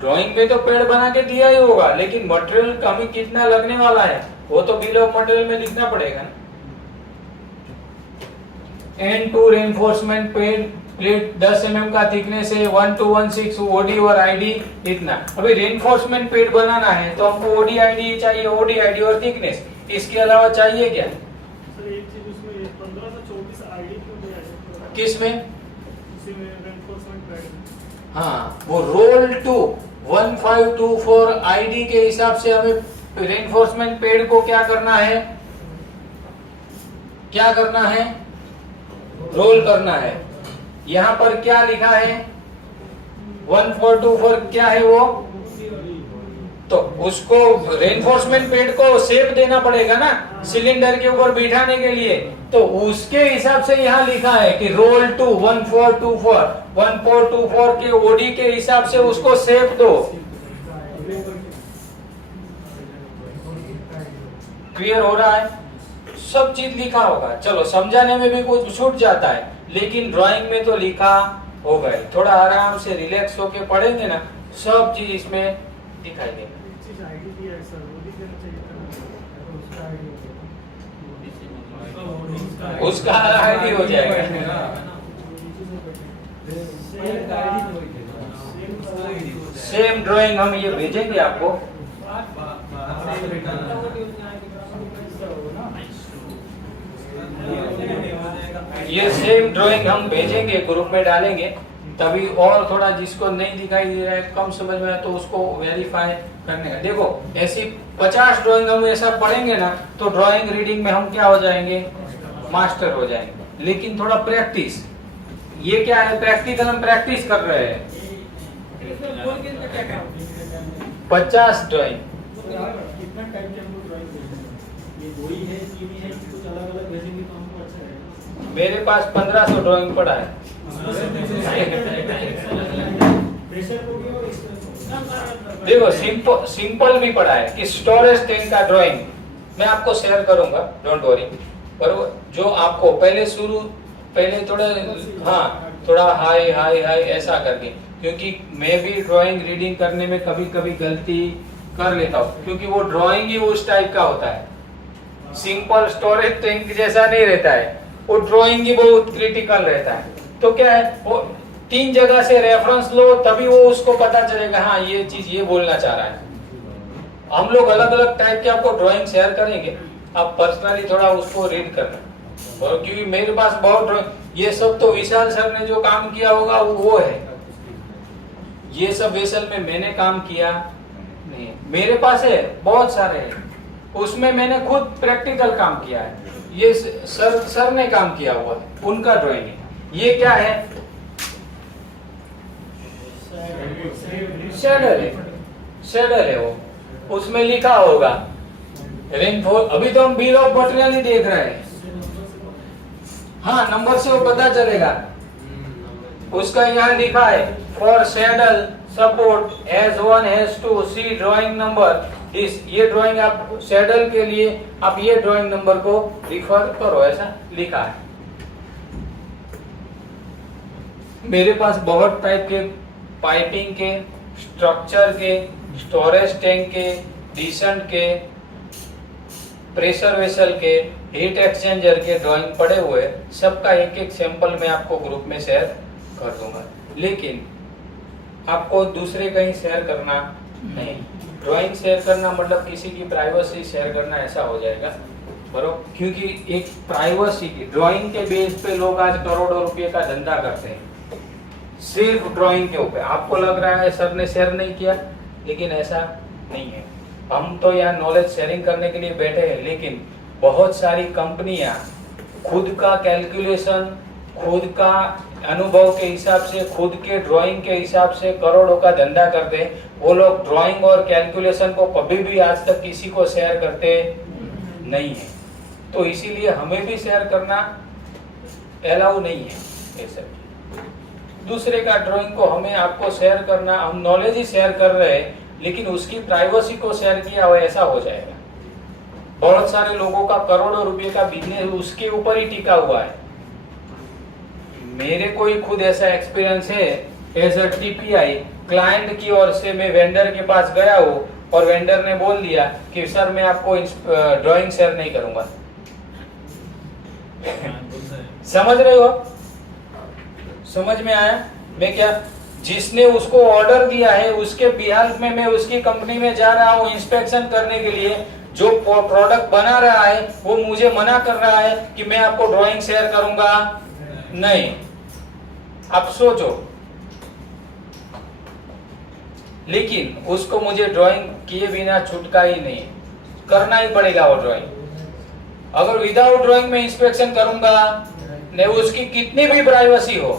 ड्राइंग में तो पैड बना के दिया ही होगा, लेकिन मटेरियल कमी कितना लगने वाला है वो तो बिल ऑफ मटेरियल में लिखना पड़ेगा ना। N2 reinforcement pad plate 10 mm का थिकनेस है, 1216 OD और ID इतना। अभी रेनफोर्समेंट पैड बनाना है तो हमको OD ID चाहिए, OD ID और थिकनेस। इसके अलावा चाहिए क्या? सर एक चीज उसमें 15 से 24 ID क्यों दिया है? किसमें? उसी में रेनफोर्समेंट पैड। हाँ, वो रोल टू 1524 ID के हिसाब से हमें रेनफोर्समेंट पैड को क्या करना है? क्या करना है? रोल करना है। यहाँ पर क्या लिखा है? 1424 क्या है वो? तो उसको रेनफोर्समेंट पेड को शेप देना पड़ेगा ना सिलेंडर के ऊपर बिठाने के लिए, तो उसके हिसाब से यहाँ लिखा है कि रोल टू 1424 के ओडी के हिसाब से उसको शेप दो। क्लियर हो रहा है? सब चीज लिखा होगा। चलो समझाने में भी कुछ छूट जाता है, लेकिन ड्राइंग में तो लिखा होगा ही। थोड़ा आराम से रिलैक्स होके पढ़ेंगे ना, सब चीज इसमें दिखाई देगा। उसका आईडी हो जाएगा। सेम ड्राइंग हम ये भेजेंगे आपको। ये सेम ड्राइंग हम भेजेंगे, ग्रुप में डालेंगे, तभी और थोड़ा जिसको नहीं दिखाई दे रहा है, कम समझ में आए तो उसको वेरीफाई करने का। देखो ऐसी 50 ड्राइंग हम ऐसा पढ़ेंगे ना, तो ड्राइंग रीडिंग में हम क्या हो जाएंगे, मास्टर हो जाएंगे। लेकिन थोड़ा प्रैक्टिस, ये क्या है, प्रैक्टिकल हम प्रैक्टिस कर रहे हैं। 50 ड्राइंग कितना टाइम के हमको ड्राइंग भेजना, ये दो ही है, तीन ही है, कुछ अलग अलग भेजेंगे तो हमको अच्छा रहेगा। मेरे पास 1500 ड्राइंग पड़ा है। देखो सिंपल भी पड़ा है कि स्टोरेज टैंक का ड्राइंग मैं आपको शेयर करूंगा, डोंट वरी। पर जो आपको पहले थोड़ा हाई हाई हाई ऐसा करके, क्योंकि मैं भी ड्राइंग रीडिंग करने में कभी कभी गलती कर लेता हूँ, क्योंकि वो ड्राइंग ही उस टाइप का होता है, सिंपल स्टोरेज टैंक जैसा नहीं रहता है, वो ड्राइंग ही बहुत क्रिटिकल रहता है। तो क्या है, वो 3 जगह से रेफरेंस लो तभी वो उसको पता चलेगा, हाँ ये चीज ये बोलना चाह रहा है। हम लोग अलग अलग टाइप के आपको ड्राइंग शेयर करेंगे, आप पर्सनली थोड़ा उसको रीड करना। और क्योंकि मेरे पास बहुत ड्राइंग, ये सब तो विशाल सर ने जो काम किया होगा वो है, ये सब वेसल में मैंने काम किया नहीं, मेरे पास है बहुत सारे हैं, उसमें मैंने खुद प्रैक्टिकल काम किया है, ये सर ने काम किया हुआ है, उनका ड्राइंग है। ये क्या है, शेडर है वो, उसमें लिखा होगा रेनफॉल। अभी तो हम बिल ऑफ मटेरियल ही देख रहे हैं, हाँ नंबर से वो पता चलेगा। उसका यहाँ लिखा है for saddle support as 1 has to see drawing number इस, ये ड्राइंग आप शेडल के लिए आप ये ड्राइंग नंबर को रिफर करो, ऐसा लिखा है। मेरे पास बहुत टाइप के पाइपिंग के, स्ट्रक्चर के, स्टोरेज टैंक के, डिसेंट के, प्रेशर वेसल के, हीट एक्सचेंजर के ड्राइंग पड़े हुए, सबका एक एक सैंपल मैं आपको ग्रुप में शेयर कर दूंगा। लेकिन आपको दूसरे कहीं शेयर करना नहीं, ड्राइंग शेयर करना मतलब किसी की प्राइवेसी शेयर करना ऐसा हो जाएगा, बरोबर। क्योंकि एक प्राइवेसी की ड्राइंग के बेस पे लोग आज करोड़ों रुपए का धंधा करते हैं, सिर्फ ड्राइंग के ऊपर। आपको लग रहा है सर ने शेयर नहीं किया, लेकिन ऐसा नहीं है। हम तो यहाँ नॉलेज शेयरिंग करने के लिए बैठे हैं, लेकिन बहुत सारी कंपनियां खुद का कैलकुलेशन, खुद का अनुभव के हिसाब से, खुद के ड्राइंग के हिसाब से करोड़ों का धंधा करते हैं। वो लोग ड्राइंग और कैलकुलेशन को कभी भी आज तक किसी को शेयर करते नहीं है, तो इसीलिए हमें भी शेयर करना अलाउ नहीं है। ये सब दूसरे का ड्राइंग को हमें आपको शेयर करना, हम नॉलेज ही शेयर कर रहे हैं, लेकिन उसकी प्राइवेसी को शेयर किया हो ऐसा हो जाएगा। बहुत सारे लोगों का करोड़ों रुपए का बिजनेस उसके ऊपर ही टिका हुआ है। मेरे को ही खुद ऐसा एक्सपीरियंस है, एज अ टीपीआई क्लाइंट की ओर से मैं वेंडर के पास गया हूँ और वेंडर ने बोल दिया कि सर मैं आपको ड्राइंग शेयर नहीं करूंगा। समझ रहे हो, समझ में आया मैं क्या, जिसने उसको ऑर्डर दिया है उसके बिहाफ में मैं उसकी कंपनी में जा रहा हूँ इंस्पेक्शन करने के लिए, जो प्रोडक्ट बना रहा है वो मुझे मना कर रहा है कि मैं आपको ड्राइंग शेयर करूंगा नहीं। आप सोचो, लेकिन उसको मुझे ड्राइंग किए बिना छुटका ही नहीं, करना ही पड़ेगा वो ड्राइंग। अगर विदाउट ड्राइंग में इंस्पेक्शन करूंगा नहीं, उसकी कितनी भी प्राइवेसी हो,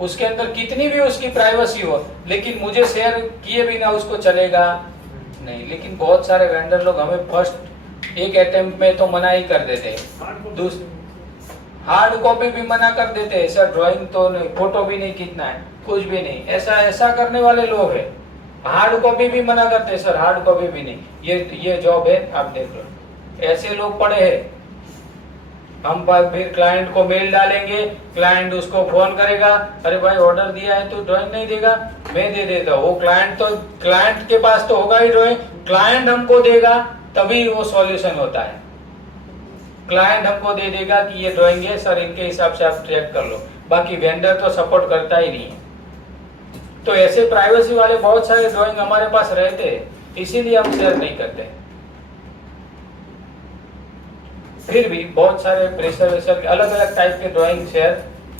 उसके अंदर कितनी भी उसकी प्राइवेसी हो, लेकिन मुझे शेयर किए बिना उसको चलेगा नहीं। लेकिन बहुत सारे वेंडर लोग हमें फर्स्ट एक अटेम्प्ट में तो मना ही कर देते हैं, हार्ड कॉपी भी मना कर देते हैं, सर ड्राइंग तो नहीं, फोटो भी नहीं खींचना है, कुछ भी नहीं, ऐसा करने वाले लोग हैं। हार्ड कॉपी भी मना करते हैं, सर हार्ड कॉपी भी नहीं, ये जॉब है आप देख लो। ऐसे लोग पड़े हैं। हम फिर क्लाइंट को मेल डालेंगे, क्लाइंट उसको फोन करेगा, अरे भाई ऑर्डर दिया है तो ड्राइंग नहीं देगा, मैं दे देता हूँ। वो क्लाइंट के पास तो होगा ही ड्राइंग, क्लाइंट हमको देगा तभी वो सॉल्यूशन होता है। क्लाइंट हमको दे देगा कि ये ड्राइंग है सर, इनके हिसाब से आप चेक कर लो, बाकी वेंडर तो सपोर्ट करता ही नहीं है। तो ऐसे प्राइवेसी वाले बहुत सारे ड्राइंग हमारे पास रहते हैं, इसीलिए हम शेयर नहीं करते। फिर भी बहुत सारे प्रेशर वेशर के अलग अलग टाइप के ड्राइंग शेयर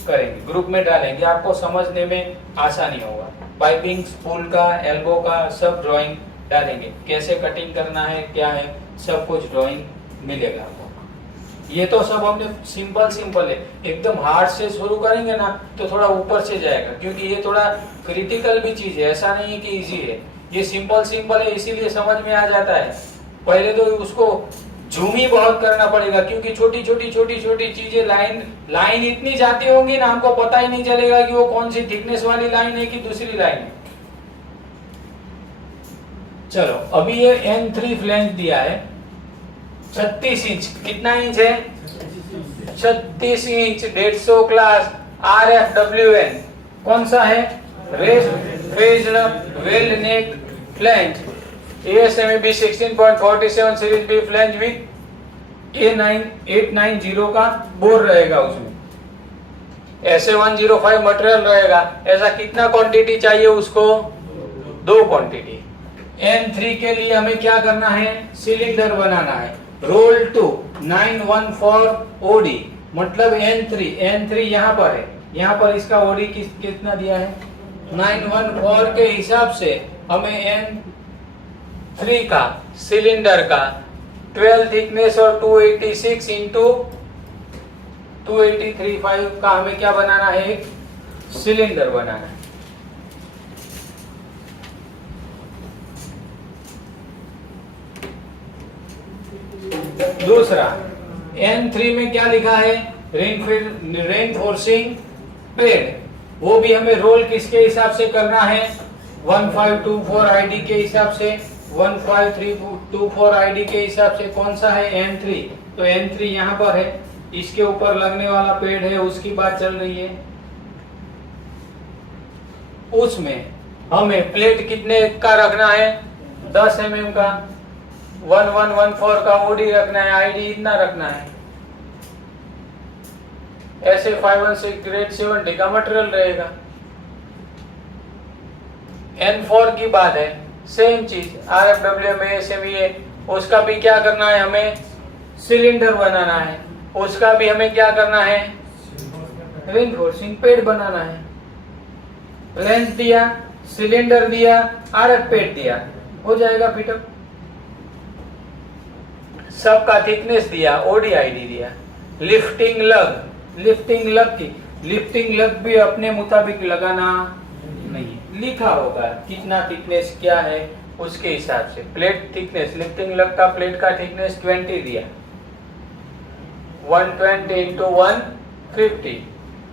करेंगे, ग्रुप में डालेंगे, आपको समझने में आसानी होगा। पाइपिंग, स्पूल का, एल्बो का सब ड्राइंग डालेंगे, कैसे कटिंग करना है, क्या है, सब कुछ ड्राइंग मिलेगा आपको। ये तो सब हमने सिंपल है, एकदम हार्ड से शुरू करेंगे ना तो थोड़ा ऊपर से जाएगा, क्योंकि ये थोड़ा क्रिटिकल भी चीज है, ऐसा नहीं है कि इजी है। ये सिंपल है इसीलिए समझ में आ जाता है। पहले तो उसको जूम ही बहुत करना पड़ेगा, क्योंकि छोटी छोटी चीजें लाइन इतनी जाती होंगी ना, हमको पता ही नहीं चलेगा कि वो कौन सी थिकनेस वाली लाइन है कि दूसरी लाइन है। चलो अभी ये N3 फ्लैंज दिया है 36 इंच, कितना इंच है 36 इंच, 150 क्लास RFWN, कौन सा है, raised faced weld neck flange, ASME 16.47 series B flange with A9890 का बोर रहेगा, उसमें SA105 मटेरियल रहेगा। ऐसा कितना क्वांटिटी चाहिए उसको, 2 क्वांटिटी। N3 के लिए हमें क्या करना है, सिलेंडर बनाना है। रोल टू 914 OD, मतलब N3 यहाँ पर है, यहाँ पर इसका OD कितना दिया है 914 के हिसाब से हमें N3 का सिलेंडर का 12 थिकनेस और 286 इंटू 2835 का हमें क्या बनाना है, एक सिलेंडर बनाना है। दूसरा N3 में क्या लिखा है, रेनफोर्सिंग पेड, वो भी हमें रोल किसके हिसाब से करना है, 1524 ID के हिसाब से, 15324 ID के हिसाब से। कौन सा है, N3, तो N3 यहाँ पर है, इसके ऊपर लगने वाला पेड है, उसकी बात चल रही है। उसमें हमें प्लेट कितने का रखना है, 10 mm का, 1114 का OD रखना है, ID इतना रखना है। ऐसे 516 ग्रेड 70 का मटेरियल रहेगा। N4 की बात है, सेम चीज, RFW में ASME, उसका भी क्या करना है, हमें सिलेंडर बनाना है, उसका भी हमें क्या करना है, रेनफोर्सिंग पेड बनाना है। लेंथ दिया, सिलेंडर दिया, RF पेड दिया, हो जाएगा फिटअप। सबका थिकनेस दिया, OD ID दिया। लिफ्टिंग लग भी अपने मुताबिक लगाना नहीं, लिखा होगा कितना थिकनेस क्या है उसके हिसाब से। प्लेट थिकनेस, लिफ्टिंग लग का प्लेट का थिकनेस 20 दिया, 120 इंटू 150,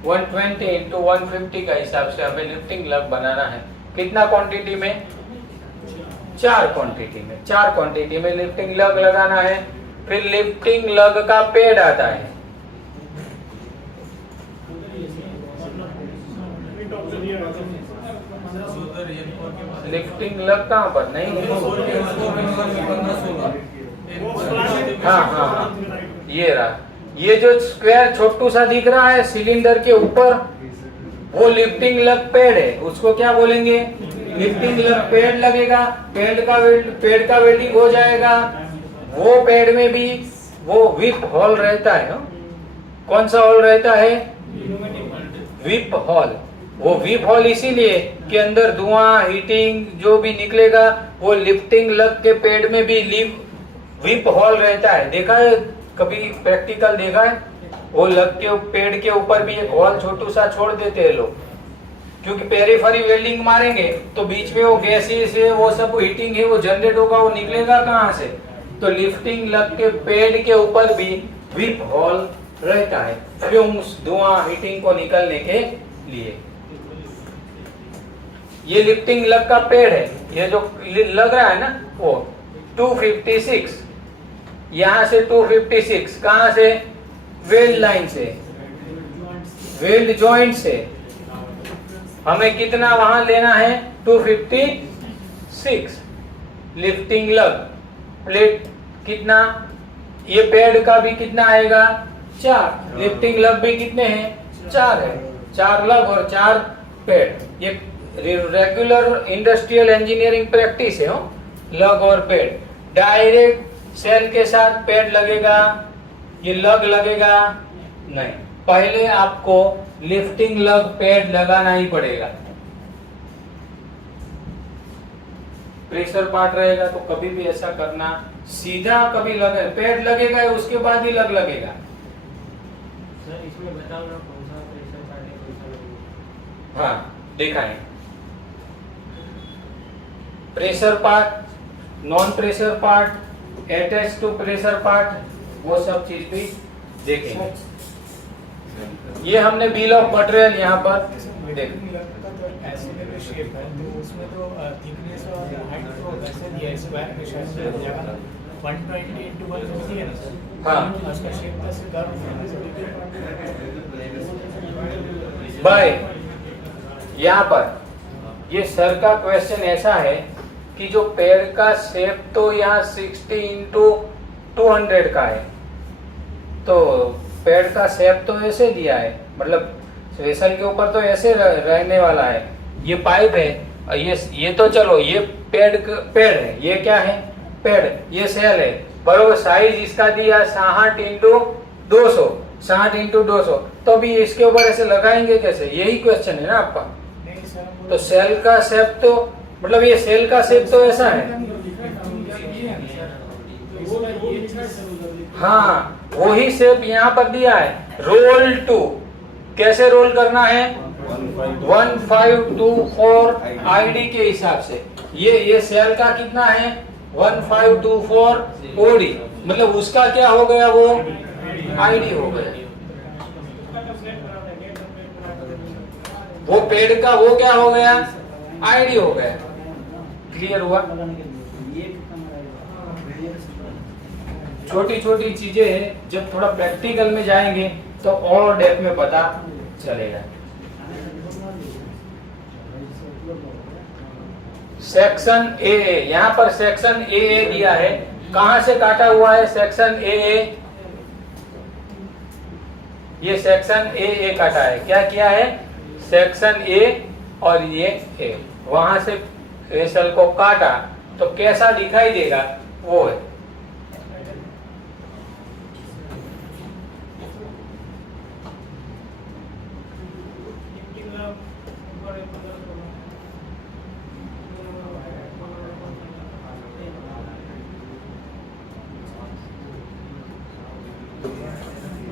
120 इंटू 150 का हिसाब से हमें लिफ्टिंग लग बनाना है। कितना क्वांटिटी में, 4 क्वांटिटी में लिफ्टिंग लग लगाना है। फिर लिफ्टिंग लग का पेड आता है, लिफ्टिंग लग कहाँ पर, नहीं हाँ, ये रहा, ये जो स्क्वायर छोटू सा दिख रहा है सिलेंडर के ऊपर, वो लिफ्टिंग लग पेड है, उसको क्या बोलेंगे, लिफ्टिंग लग पेड लगेगा। पेड का वेल्डिंग हो जाएगा। वो पेड में भी वो विप हॉल रहता है, कौन सा हॉल रहता है, विप हॉल। वो विप हॉल इसीलिए कि अंदर धुआं, हीटिंग जो भी निकलेगा, वो लिफ्टिंग लग के पेड में भी विप हॉल रहता है। देखा है कभी, प्रैक्टिकल देखा है, वो लग के पेड़ के ऊपर भी एक हॉल छोटू सा छोड़ देते हैं लोग, क्योंकि पेरिफेरी वेल्डिंग मारेंगे तो बीच में वो गैसेस है, वो सब हीटिंग है, वो जनरेट होगा, वो निकलेगा कहाँ से? तो लिफ्टिंग लग के पेड के ऊपर भी व्हीप होल रहता है, फ्यूम्स, धुआं, हीटिंग को निकलने के लिए। ये लिफ्टिंग लग का पेड़ है, ये जो लग रहा है ना वो 256, यहाँ से 256 कहाँ से? वेल्ड लाइन से, वेल्ड जॉइंट से। हमें कितना वहां लेना है? 256 लिफ्टिंग लग प्लेट। कितना? ये पेड़ का भी कितना आएगा? 4। लिफ्टिंग लग भी कितने हैं? 4 है। 4 लग और 4 पेड़। ये रेगुलर इंडस्ट्रियल इंजीनियरिंग प्रैक्टिस है। लग और पेड़ डायरेक्ट सेल के साथ पेड़ लगेगा, ये लग लगेगा नहीं, पहले आपको लिफ्टिंग लग पेड लगाना ही पड़ेगा। प्रेशर पार्ट रहेगा तो कभी भी ऐसा करना, सीधा कभी लगे पेड लगेगा उसके बाद ही लग लगेगा। सर इसमें बताओ ना कौन सा प्रेशर पार्ट है, कौन सा नहीं। हाँ दिखाएं। Pressure part, non pressure part, attach to pressure part, वो सब चीज भी देखेंगे। ये हमने बिल ऑफ मटेरियल यहाँ पर देख, शेप है तो उसमें तो थिकनेस और हाइट तो वैसे दिया है, स्क्वायर के शेप में दिया है 120 into 150 है ना। हाँ उसका शेप का सीधा बाय। यहाँ पर ये सर का क्वेश्चन ऐसा है कि जो पेड़ का शेप तो यहाँ 60 into 200 का है, तो पेड़ का शेप तो ऐसे दिया है, मतलब वेसल के ऊपर तो ऐसे रहने वाला है। ये पाइप है, ये तो चलो ये पेड़ है, ये क्या है? पेड़। ये सेल है, बराबर। साइज इसका दिया 60 into 200, 60 into 200। तो अभी इसके ऊपर ऐसे लगाएंगे कैसे? यही क्वेश्चन है ना आपका। तो सेल का शेप तो मतलब ये सेल का शेप तो ऐसा है। हाँ वही शेप यहाँ पर दिया है। रोल टू, कैसे रोल करना है? 1524 आईडी के हिसाब से। ये सेल का कितना है? 1524 ओडी, मतलब उसका क्या हो गया? वो आईडी हो गया। वो पेड़ का वो क्या हो गया? आईडी हो गया। क्लियर हुआ? छोटी छोटी चीजें हैं, जब थोड़ा प्रैक्टिकल में जाएंगे तो और डेप्थ में पता चलेगा। सेक्शन ए, यहाँ पर सेक्शन ए दिया है। कहां से काटा हुआ है सेक्शन ए? ये सेक्शन ए काटा है। क्या किया है? सेक्शन ए और ये ए, वहां से वेसल को काटा तो कैसा दिखाई देगा वो है।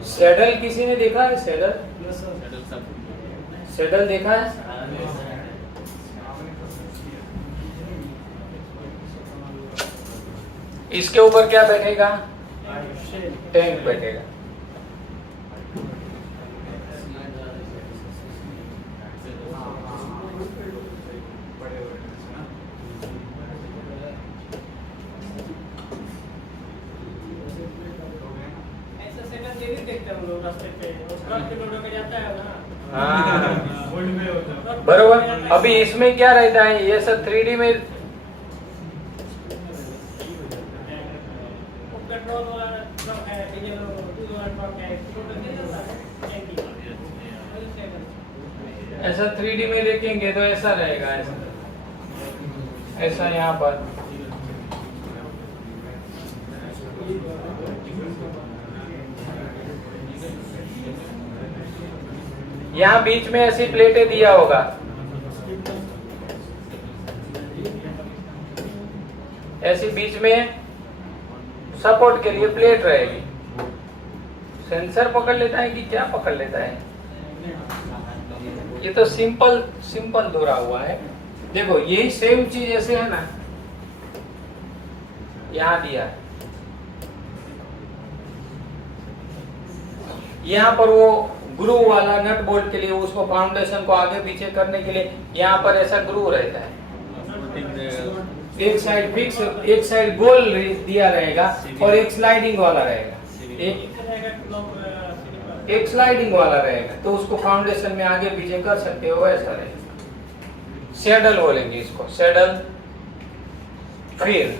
सैडल किसी ने देखा है? सैडल सैडल देखा है? इसके ऊपर क्या बैठेगा? टैंक बैठेगा। बरोबर। अभी इसमें क्या रहता है? ये सब 3D में ऐसा 3D में देखेंगे तो ऐसा रहेगा, ऐसा यहाँ पर। यहाँ बीच में ऐसी प्लेटें दिया होगा, ऐसी बीच में सपोर्ट के लिए प्लेट रहेगी। सेंसर पकड़ लेता है कि क्या पकड़ लेता है? ये तो सिंपल दोहरा हुआ है। देखो यही सेम चीज ऐसे है ना, यहाँ दिया है, यहाँ पर वो ग्रूव वाला नट बोल्ट के लिए उसको फाउंडेशन को आगे पीछे करने के लिए यहाँ पर ऐसा ग्रूव रहता है। एक साइड फिक्स, एक साइड गोल दिया रहेगा और एक स्लाइडिंग वाला रहेगा, एक स्लाइडिंग वाला रहेगा, तो उसको फाउंडेशन में आगे पीछे कर सकते हो, ऐसा रहेगा। सैडल बोलेंगे इसको, सैडल। फिर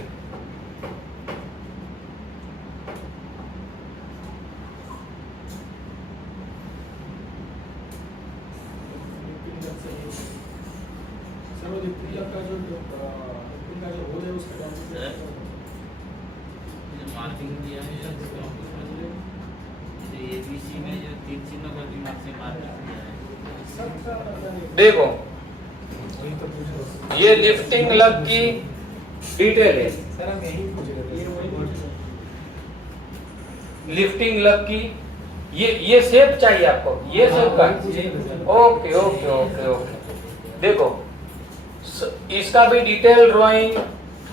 मार्किंग दिया है एबीसी में जो 3 चिन्हों का दिमाग से मार्किंग दिया है। देखो ये लिफ्टिंग लग की डिटेल है, सर हम यही पूछ रहे थे। लिफ्टिंग लग की ये शेप चाहिए आपको, ये शेप का। Okay okay okay okay. देखो इसका भी डिटेल ड्राइंग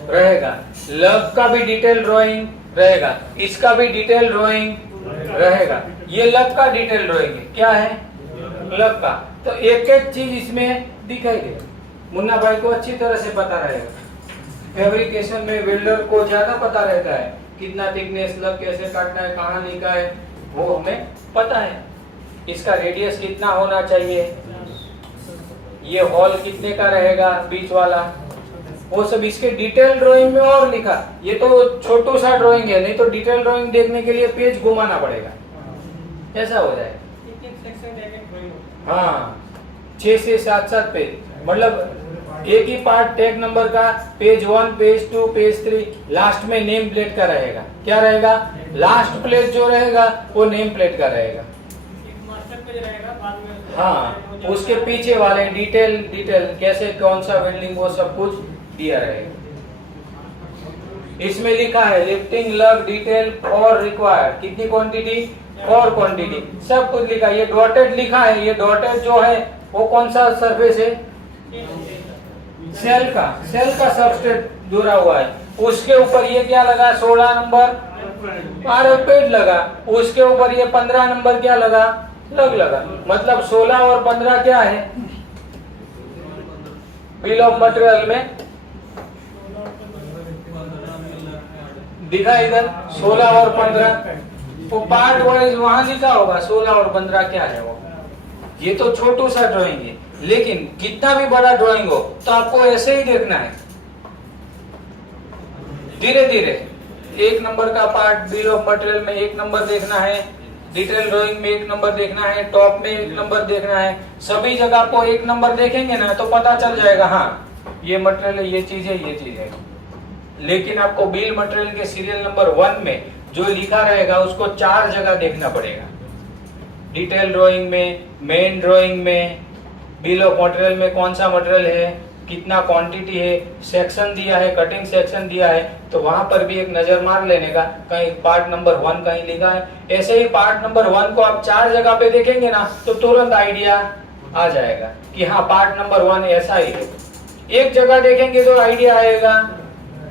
रहेगा, लग का भी डिटेल ड्राइंग रहेगा, इसका भी डिटेल ड्राइंग रहेगा। ये लग का डिटेल ड्राइंग है, क्या है लग का। तो एक एक चीज इसमें दिखाई दे, मुन्ना भाई को अच्छी तरह से पता रहेगा। फैब्रिकेशन में वेल्डर को ज्यादा पता रहता है, कितना थिकनेस लग कैसे काटना है, कहाँ लिखा है, वो हमें पता है। इसका रेडियस कितना होना चाहिए, ये हॉल कितने का रहेगा बीच वाला, वो सब इसके डिटेल ड्राइंग में और लिखा। ये तो छोटू सा ड्राइंग है, नहीं तो डिटेल ड्राइंग देखने के लिए पेज घुमाना पड़ेगा, ऐसा हो जाए। हाँ 6 से 7 पेज, मतलब एक ही पार्ट टैग नंबर का पेज 1, पेज 2, पेज 3, लास्ट में नेम प्लेट का रहेगा। क्या रहेगा, लास्ट प्लेट जो रहेगा वो नेम प्लेट का रहेगा। हाँ उसके पीछे वाले डिटेल कैसे कौन सा वेल्डिंग वो सब कुछ दिया रहेगा। इसमें लिखा है लिफ्टिंग लग डिटेल फॉर रिक्वायर्ड, कितनी क्वांटिटी, 4 क्वांटिटी, सब कुछ लिखा है। ये डॉटेड लिखा है, ये डॉटेड जो है वो कौन सा सरफेस है, सेल का सबस्ट्रेट जुड़ा हुआ है। उसके ऊपर ये क्या लगा, 16 नंबर पेड लगा, उसके ऊपर ये 15 नंबर क्या लगा, लगा। मतलब 16 और 15 क्या है, बिल ऑफ मटेरियल में दिखा इधर 16 और 15, वो पार्ट वाइज वहां लिखा होगा 16 और 15 क्या है वो। ये तो छोटू सा ड्राइंग है, लेकिन कितना भी बड़ा ड्राइंग हो तो आपको ऐसे ही देखना है, धीरे धीरे। 1 नंबर का पार्ट बिल ऑफ मटेरियल में 1 नंबर देखना है, डिटेल ड्राइंग में 1 नंबर देखना है, टॉप में 1 नंबर देखना है। सभी जगह आपको 1 नंबर देखेंगे ना तो पता चल जाएगा, हाँ ये मटेरियल है, ये चीज है, ये चीज है। लेकिन आपको बिल मटेरियल के सीरियल नंबर 1 में जो लिखा रहेगा उसको 4 जगह देखना पड़ेगा। डिटेल ड्राइंग में, मेन ड्राइंग में, बिल ऑफ मटेरियल में कौन सा मटेरियल है, कितना क्वांटिटी है, सेक्शन दिया है, कटिंग सेक्शन दिया है, तो वहां पर भी एक नजर मार लेने का, कहीं पार्ट नंबर 1 कहीं लिखा है। ऐसे ही पार्ट नंबर 1 को आप 4 जगह पे देखेंगे ना तो तुरंत आइडिया आ जाएगा कि हाँ पार्ट नंबर 1 ऐसा ही है। एक जगह देखेंगे तो आइडिया आएगा,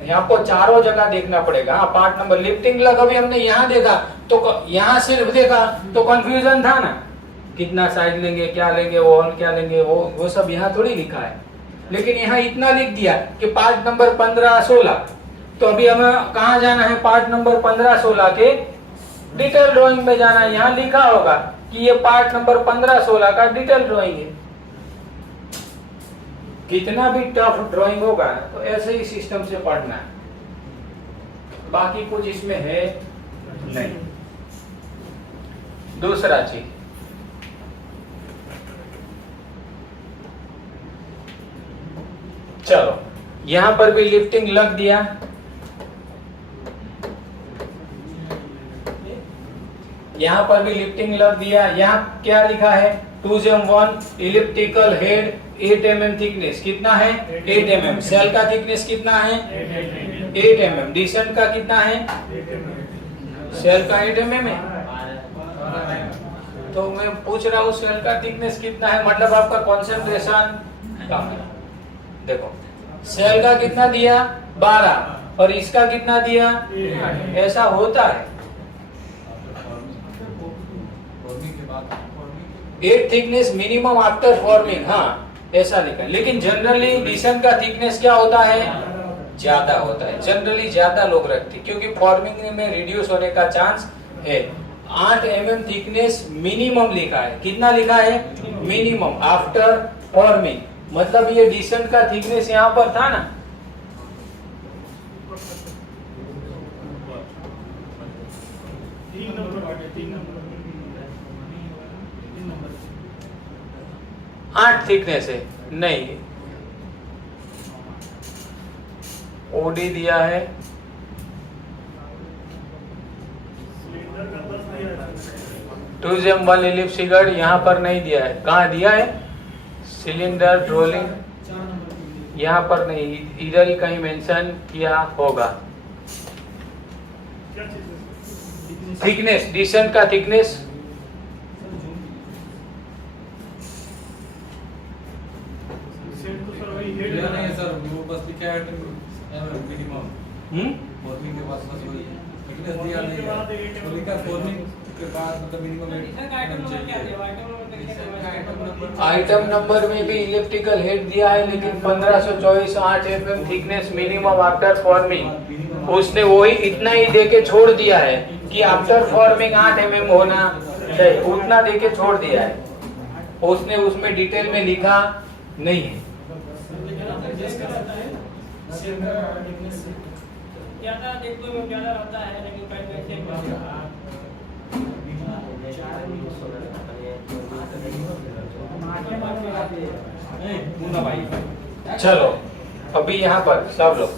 आपको चारों जगह देखना पड़ेगा। हाँ पार्ट नंबर लिफ्टिंग लग अभी हमने यहाँ देखा तो यहाँ सिर्फ देखा तो कंफ्यूजन था ना, कितना साइज लेंगे, क्या लेंगे, वॉल क्या लेंगे, वो सब यहाँ थोड़ी लिखा है। लेकिन यहाँ इतना लिख दिया कि पार्ट नंबर 15-16, तो अभी हमें कहाँ जाना है, पार्ट नंबर 15-16 के डिटेल ड्राइंग में जाना है। यहाँ लिखा होगा कि ये पार्ट नंबर 15-16 का डिटेल ड्राइंग है। कितना भी टफ ड्राइंग होगा तो ऐसे ही सिस्टम से पढ़ना है, बाकी कुछ इसमें है नहीं। दूसरा चीज, चलो यहां पर भी लिफ्टिंग लग दिया, यहां पर भी लिफ्टिंग लग दिया। यहाँ क्या लिखा है, 2J1 elliptical head 8 mm thickness, कितना है 8 mm। सेल का थिकनेस कितना है 8 mm। डिसेंट का कितना है, सेल का 8 mm है तो मैं पूछ रहा हूँ सेल का थिकनेस कितना है, मतलब आपका कंसंट्रेशन कम है। देखो सेल का कितना दिया 12 और इसका कितना दिया, ऐसा होता है। At thickness minimum after forming, हाँ ऐसा लिखा है। लेकिन जनरली डिशन का थिकनेस क्या होता है, ज्यादा होता है। जनरली ज्यादा लोग रखते हैं क्योंकि फॉर्मिंग में रिड्यूस होने का चांस है। 8 mm थिकनेस मिनिमम लिखा है। कितना लिखा है, मिनिमम आफ्टर फॉर्मिंग। मतलब ये डिशन का थिकनेस यहाँ पर था ना, आठ थिकनेस है, नहीं ओडी दिया है, टू 1 इलिप्स फिगर यहाँ पर नहीं दिया है। कहाँ दिया है, सिलेंडर रोलिंग, यहाँ पर नहीं, इधर ही कहीं मेंशन किया होगा। थिकनेस, डिशन का थिकनेस नहीं सर, वो बस लिखा है मिनिमम। फॉर्मिंग के बाद बस वही थिकनेस दिया नहीं है, तो लिखा फॉर्मिंग के बाद मतलब मिनिमम आइटम नंबर में भी इलेक्ट्रिकल हेड दिया है, लेकिन 1524 8 mm thickness minimum after forming, उसने वही इतना ही देके छोड़ दिया है कि आफ्टर फॉर्मिंग 8 mm होना चाहिए, उतना देके छोड़ दिया है। उसने उसमें डिटेल में लिखा नहीं है। ज्यादा देखने में ज्यादा रहता है, लेकिन चलो अभी यहाँ पर सब लोग,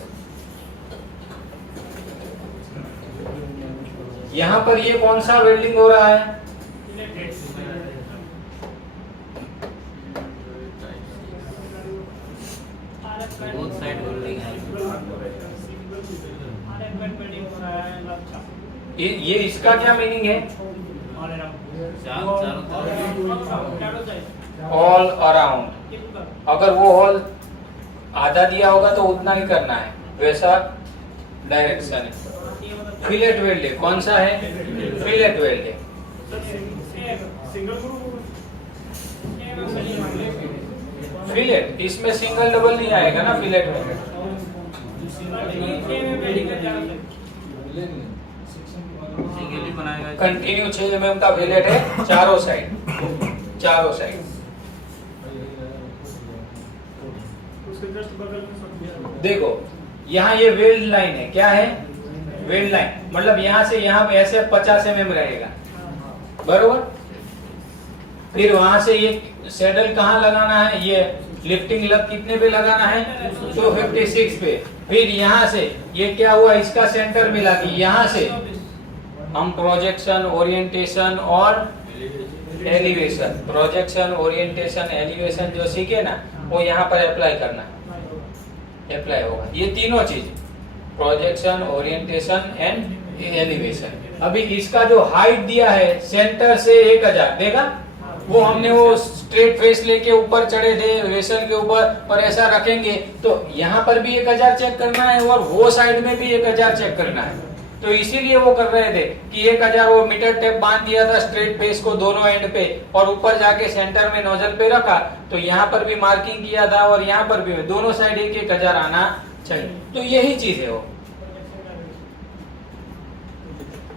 यहाँ पर ये कौन सा वेल्डिंग हो रहा है, बोथ साइड होल्डिंग है। ये इसका क्या मीनिंग है, ऑल अराउंड। अगर वो हॉल आधा दिया होगा तो उतना ही करना है, वैसा डायरेक्शन है। फिलेट वेल्ड है, कौन सा है, फिलेट वेल्ड है। फिलेट, इसमें सिंगल डबल नहीं आएगा ना फिलेट में। सिंगल ही बनाएगा। कंटिन्यू 6 mm का फिलेट है, चारों साइड, चारों साइड। देखो यहाँ ये वेल्ड लाइन है, क्या है, वेल्ड लाइन, मतलब यहाँ से यहाँ पे ऐसे 50 mm रहेगा, बरोबर। फिर वहां से ये सैडल कहाँ लगाना है, ये लिफ्टिंग लग कितने पे लगाना है, 256 पे। फिर यहाँ से ये क्या हुआ, इसका सेंटर मिला कि यहाँ से हम प्रोजेक्शन, ओरिएंटेशन और एलिवेशन, प्रोजेक्शन, ओरिएंटेशन, एलिवेशन जो सीखे ना, वो यहाँ पर अप्लाई करना है, अप्लाई होगा। ये तीनों चीज, प्रोजेक्शन, ओरिएंटेशन एंड एलिवेशन। अभी इसका जो हाइट दिया है सेंटर से 1000, देखा वो हमने वो स्ट्रेट फेस लेके ऊपर चढ़े थे वेसल के ऊपर, और ऐसा रखेंगे तो यहाँ पर भी 1000 चेक करना है और वो साइड में भी 1000 चेक करना है। तो इसीलिए वो कर रहे थे कि 1000 वो मीटर टेप बांध दिया था स्ट्रेट फेस को दोनों एंड पे, और ऊपर जाके सेंटर में नोजल पे रखा, तो यहाँ पर भी मार्किंग किया था और यहाँ पर भी, दोनों साइड 1000 आना चाहिए। तो यही चीज है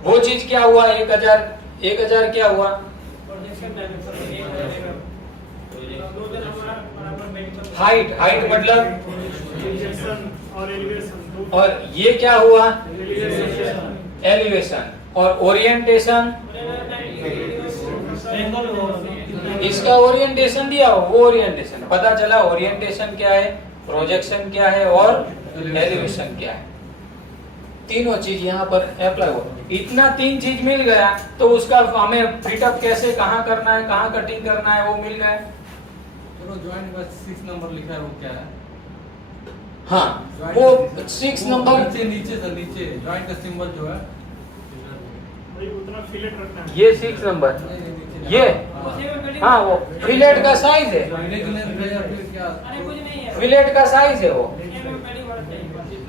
वो चीज क्या हुआ, 1000 क्या हुआ, हाइट, हाइट मतलब, और ये क्या हुआ, एलिवेशन, और ओरिएंटेशन, इसका ओरिएंटेशन दिया हो, वो ओरिएंटेशन पता चला। ओरिएंटेशन क्या है, प्रोजेक्शन क्या है और एलिवेशन क्या है, तीनों चीज यहाँ पर अप्लाई हो। इतना 3 चीज मिल गया तो उसका हमें फिटअप कैसे, कहाँ करना है, कहाँ कटिंग करना है, वो मिल गया। चलो जॉइंट बस 6 नंबर लिखा है, वो क्या है, हाँ वो 6 नंबर नीचे से नीचे जॉइंट का सिंबल जो है उतना फिलेट रखना है। ये 6 नंबर, नहीं नीचे ये हाँ वो फिलेट का साइज है, नेक लेंथ है या फिर क्या? फिलेट का साइज है वो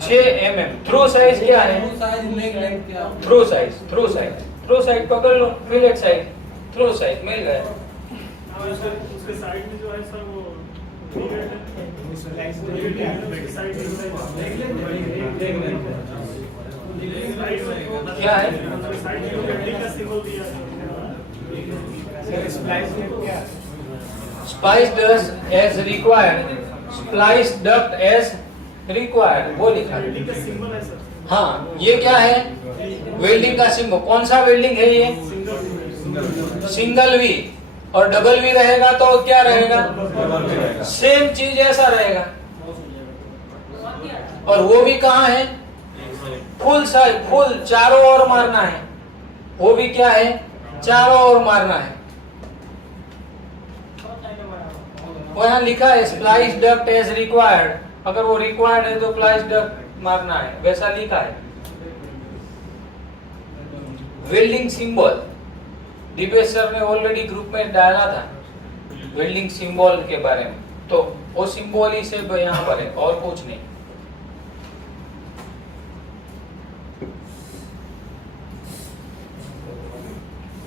6 mm। थ्रू साइज क्या है? True size, neck length क्या? थ्रू साइज पकड़ लो, फिलेट साइज, थ्रू साइज मिल गया। उसके साइड में जो है सर वो क्या है? Spice duct as required, splice duct as required, वो लिखा है। हाँ ये क्या है? वेल्डिंग का सिंबल। कौन सा वेल्डिंग है ये? Single V. और डबल वी रहेगा तो क्या रहेगा? सेम चीज ऐसा रहेगा। और वो भी कहाँ है? फुल साइज, फुल चारों ओर मारना है। वो भी क्या है? चारों ओर मारना है। वहाँ लिखा है स्प्लाइस डक्ट एज रिक्वायर्ड। अगर वो रिक्वायर्ड है तो स्प्लाइस डक्ट मारना है, वैसा लिखा है। वेल्डिंग सिंबल दीपेश सर ने ऑलरेडी ग्रुप में डाला था वेल्डिंग सिंबल के बारे में, तो वो सिंबल ही से यहाँ पर है और कुछ नहीं।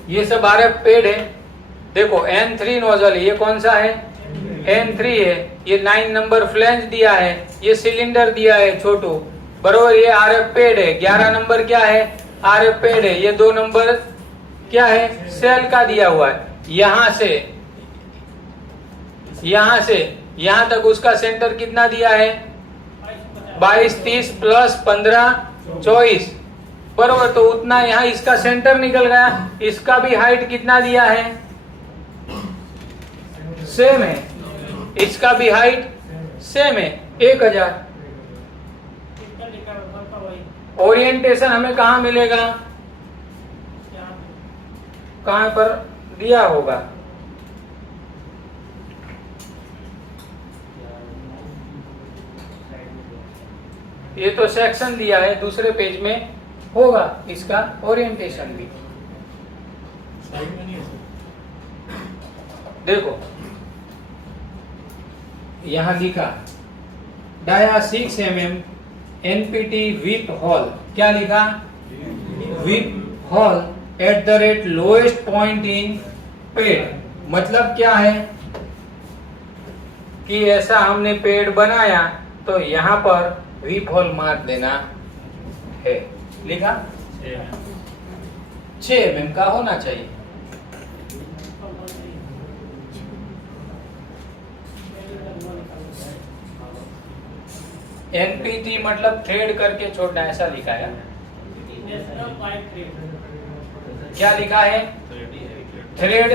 ये सब RF पेड है। देखो N3 नोजल, ये कौन सा है? N3 है। ये 9 नंबर फ्लैंज दिया है, ये सिलेंडर दिया है छोटू, बरोबर। ये RF पेड है। 11 नंबर क्या है? RF पेड है। ये 2 नंबर क्या है? सेल का दिया हुआ है। यहां से यहां तक उसका सेंटर कितना दिया है? 22, 30 प्लस 15, 24, बरोबर। तो उतना यहाँ इसका सेंटर निकल गया। इसका भी हाइट कितना दिया है? सेम है। इसका भी हाइट सेम है, 1000। ओरिएंटेशन हमें कहाँ मिलेगा? कहाँ पर दिया होगा? ये तो सेक्शन दिया है, दूसरे पेज में होगा इसका ओरिएंटेशन भी। देखो यहां लिखा dia 6 mm NPT weep hole. क्या लिखा? Weep hole at the rate lowest point in pad. मतलब क्या है कि ऐसा हमने पेड़ बनाया तो यहाँ पर विप हॉल मार देना है। लिखा 6 mm का होना चाहिए। NPT मतलब थ्रेड करके छोड़ना, ऐसा लिखा है। क्या लिखा है? थ्रेड।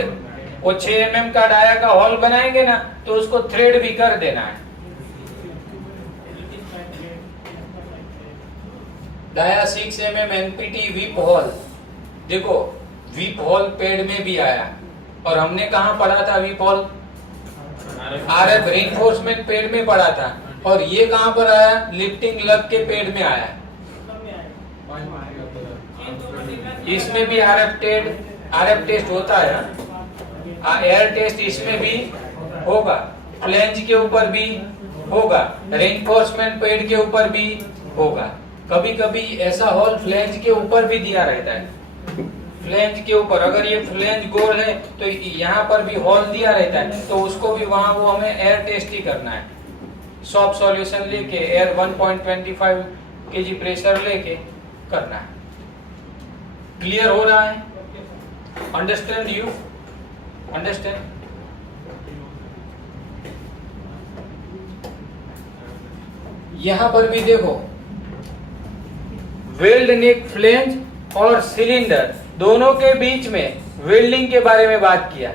वो 6 mm का डाया का हॉल बनाएंगे ना तो उसको थ्रेड भी कर देना है। Dia 6 mm NPT weep hole. देखो विप हॉल पेड में भी आया और हमने कहा पढ़ा था weep hole? RF reinforcement pad में पढ़ा था। और ये कहां पर आया? लिफ्टिंग लग के पेड में आया। इसमें भी RF टेस्ट होता है। एयर टेस्ट इसमें भी होगा, फ्लैंज के ऊपर भी होगा, रेनफोर्समेंट पेड के ऊपर भी होगा। कभी कभी ऐसा हॉल फ्लैंज के ऊपर भी दिया रहता है। फ्लैंज के ऊपर अगर ये फ्लैंज गोल है तो यहाँ पर भी हॉल दिया रहता है, तो उसको भी वहां वो हमें एयर टेस्ट ही करना है। सॉफ्ट सॉल्यूशन लेके एयर 1.25 kg प्रेशर लेके करना है। क्लियर हो रहा है? अंडरस्टैंड? You understand? यहां पर भी देखो वेल्ड नेक फ्लैंज और सिलेंडर दोनों के बीच में वेल्डिंग के बारे में बात किया।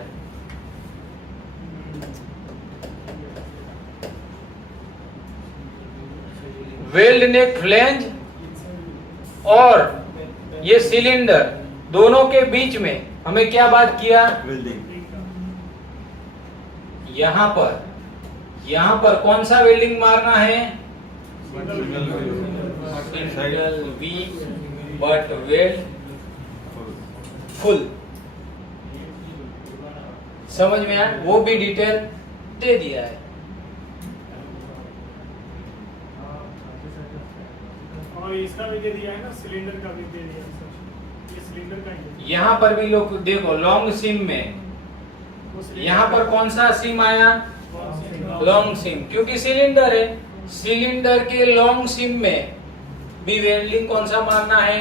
वेल्ड नेक फ्लैंज और ये सिलेंडर दोनों के बीच में हमें क्या बात किया? यहां पर कौन सा वेल्डिंग मारना है? Single V butt weld full. समझ में आया? वो भी डिटेल दे दिया है। और इसका भी दे दिया है ना, सिलेंडर का भी दे दिया है सर। ये सिलेंडर का ही है। यहाँ पर भी लोग देखो लॉन्ग सिम में, वो सिलेंडर यहाँ पर कौन सा सिम आया? लॉन्ग सिम, क्योंकि सिलेंडर है। सिलेंडर के लॉन्ग सिम में भी वेल्डिंग कौन सा मारना है?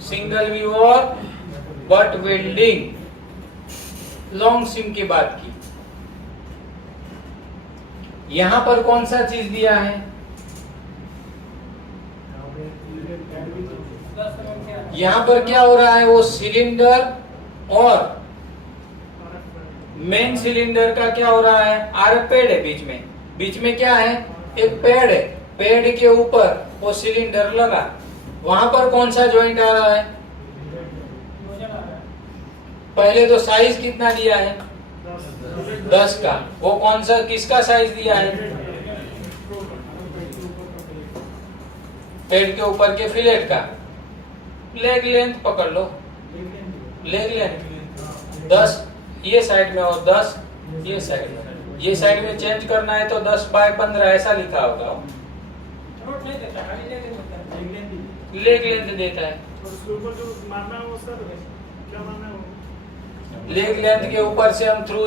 सिंगल व्यू और बट वेल्डिंग लॉन्ग सिम की बात की। यहां पर कौन सा चीज दिया है? यहां पर क्या हो रहा है? वो सिलेंडर और मेन सिलेंडर का क्या हो रहा है? आरएफ पैड है बीच में क्या है? एक पैड है। पैड के ऊपर वो सिलेंडर लगा, वहां पर कौन सा जॉइंट आ रहा है? पहले तो साइज कितना दिया है? 10 का। वो कौन सा, किसका साइज दिया है? पैड के ऊपर के फिलेट का। लेग लेंथ पकड़ लो, लेग लेंथ 10 ये साइड में और 10 ये साइड में। ये साइड में चेंज करना है तो 10 बाय 15 ऐसा लिखा होगा। लेग लेंथ देता है। और उसके ऊपर जो मारना है वो सर क्या मारना है वो? लेग लेंथ के ऊपर से हम थ्रू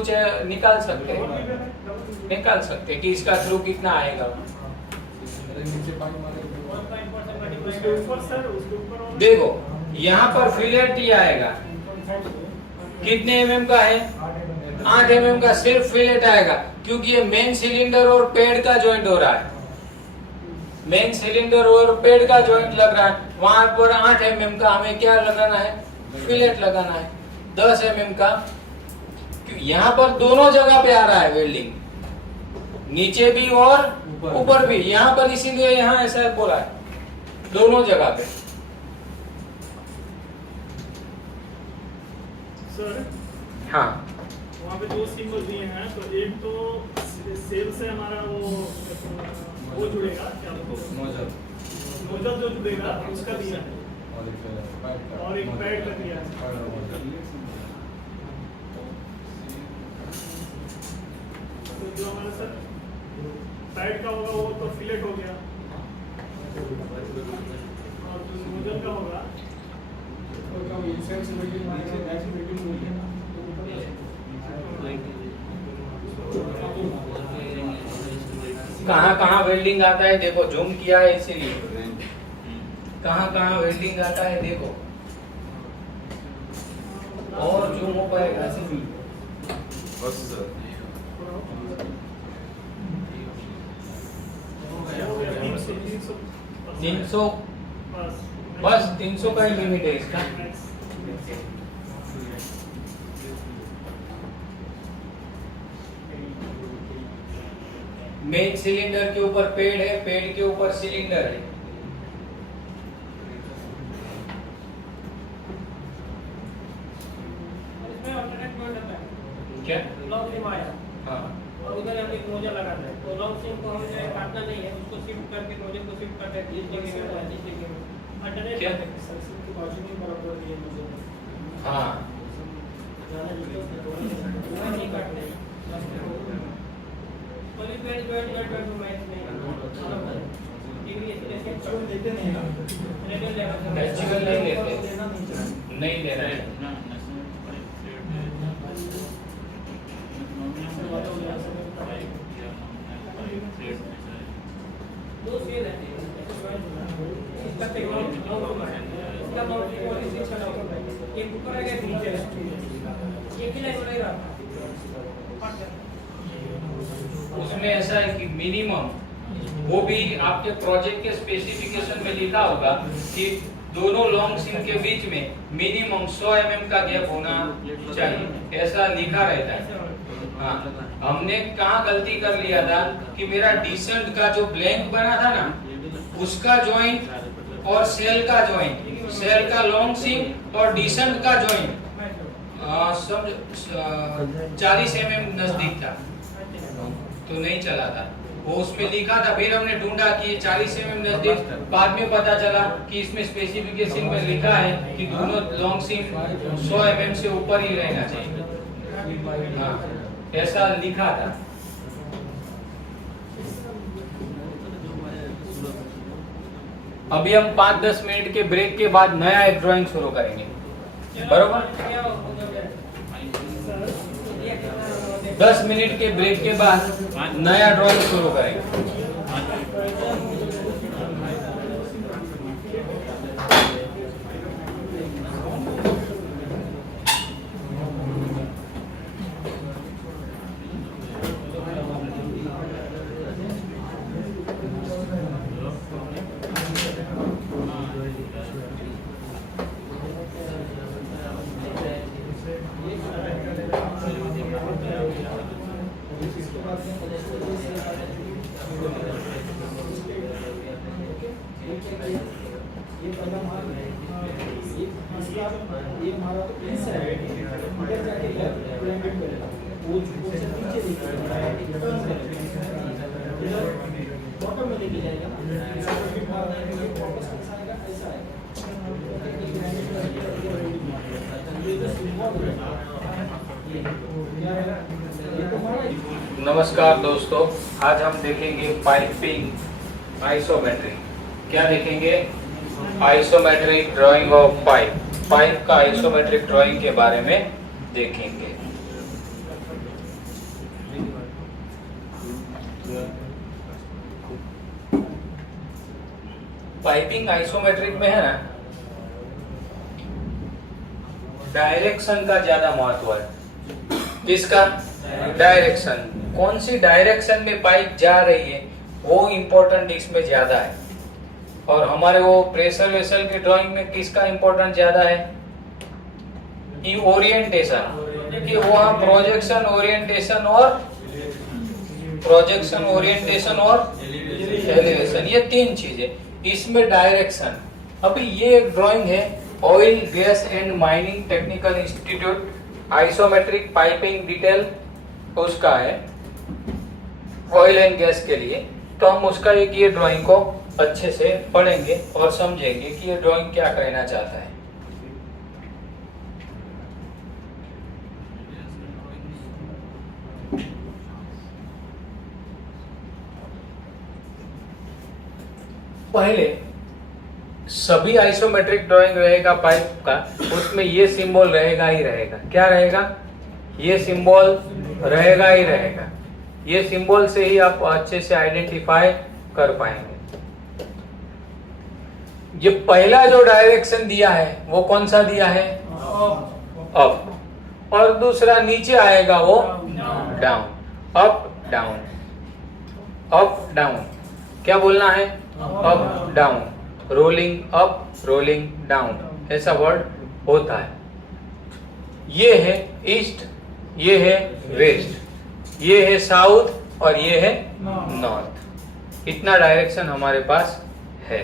निकाल सकते और हैं, भी करना है? निकाल सकते हैं कि इसका थ्रू कितना आएगा। नीचे पानी मारे उसके ऊपर सर, उसके ऊपर वाला- देखो यहाँ पर फिलेट ही आएगा। कितने mm का है? 8 mm का सिर्फ फिलेट आएगा, क्योंकि ये मेन सिलेंडर और पैड का जॉइंट हो रहा है। मेन सिलेंडर और पैड का जॉइंट लग रहा है, वहां पर 8 mm का हमें क्या लगाना है? फिलेट लगाना है 10 mm का। यहाँ पर दोनों जगह पे आ रहा है वेल्डिंग, नीचे भी और ऊपर भी। यहाँ पर इसीलिए यहाँ ऐसा बोला है, दोनों जगह पे। सर हाँ, वहाँ पे 2 सिंबल दिए हैं, तो एक तो सेल से हमारा वो जुड़ेगा, क्या बोलते हैं? नोजल जो जुड़ेगा उसका दिया है, और एक पैड का दिया है। तो जो हमारा सर पैड का होगा वो तो फिलेट हो गया, और जो नोजल का होगा कहाँ कहाँ वेल्डिंग आता है देखो, जूम किया है इसीलिए। कहाँ कहाँ वेल्डिंग आता है देखो, और जूम हो पाएगा। बस सर 300 बस 300 का ही लिमिट है इसका। मेन सिलेंडर के ऊपर पेड़ है, पेड़ के ऊपर सिलेंडर है। क्या? लॉन्ग सिम आया हाँ, और उधर हमने एक नोजल लगाना है, तो लॉन्ग सिम को हमें काटना नहीं है, उसको शिफ्ट करके नोजल को शिफ्ट करके इस जगह में इस जगह में अल्टरनेट क्या? सिम के बाजू में बराबर ये नोजल हाँ, जाना नहीं काटना है। कोई पेड़ मैच नहीं टीवी ऐसे देते नहीं है, एक्चुअल नहीं लेते, नहीं देना है। दो सेल है, इसका टेक्नोलॉजी इसका टेक्नोलॉजी एक ऊपर आ गया नीचे एक ही लाइन रहेगा। उसमें ऐसा है कि मिनिमम, वो भी आपके प्रोजेक्ट के स्पेसिफिकेशन में लिखा होगा कि दोनों लॉन्ग सिम के बीच में मिनिमम 100 mm का गैप होना चाहिए, ऐसा लिखा रहता है। हाँ, हमने कहाँ गलती कर लिया था कि मेरा डिसेंट का जो ब्लैंक बना था ना, उसका जॉइंट और सेल का जॉइंट, सेल का लॉन्ग सिम और डिसेंट का जॉइंट सब 40 mm नजदीक था, तो नहीं चला था। वो उसमें लिखा था, फिर हमने ढूंढा कि 40 mm नजदीक, बाद में पता चला कि इसमें स्पेसिफिकेशन में लिखा है कि दोनों लॉन्ग सिम 100 mm से ऊपर ही रहना चाहिए। हाँ, ऐसा लिखा था। अभी हम 5-10 मिनट के ब्रेक के बाद नया एक ड्राइंग शुरू करेंगे, बरोबर? 10 मिनट के ब्रेक के बाद नया ड्राइंग शुरू करेंगे। नमस्कार दोस्तों, आज हम देखेंगे पाइपिंग आइसोमेट्रिक। क्या देखेंगे? Isometric drying of pipe. Pipe का आइसोमेट्रिक ड्राइंग के बारे में देखेंगे। पाइपिंग आइसोमेट्रिक में है ना, डायरेक्शन का ज्यादा महत्व है। किसका? डायरेक्शन। कौन सी डायरेक्शन में पाइप जा रही है वो इम्पोर्टेंट इसमें ज्यादा है। और हमारे वो प्रेशर वेसल की ड्राइंग में किसका इम्पोर्टेंट ज्यादा है? कि ओरिएंटेशन, कि वहाँ प्रोजेक्शन ओरिएंटेशन और एलिवेशन, ये 3 चीजें। इसमें डायरेक्शन। अभी ये एक ड्राइंग है oil gas and mining technical institute isometric piping detail, उसका है ऑयल एंड गैस के लिए। तो हम उसका एक ये ड्राइंग को अच्छे से पढ़ेंगे और समझेंगे कि ये ड्राइंग क्या कहना चाहता है। पहले सभी आइसोमेट्रिक ड्राइंग रहेगा पाइप का, उसमें ये सिंबल रहेगा ही रहेगा। क्या रहेगा? ये सिंबल रहेगा ही रहेगा। ये सिंबल से ही आप अच्छे से आइडेंटिफाई कर पाएंगे। ये पहला जो डायरेक्शन दिया है वो कौन सा दिया है? अप। और दूसरा नीचे आएगा वो down. Up down, up down. क्या बोलना है? Up down, rolling up rolling down, ऐसा वर्ड होता है। ये है ईस्ट, ये है वेस्ट, ये है साउथ और ये है नॉर्थ। इतना डायरेक्शन हमारे पास है।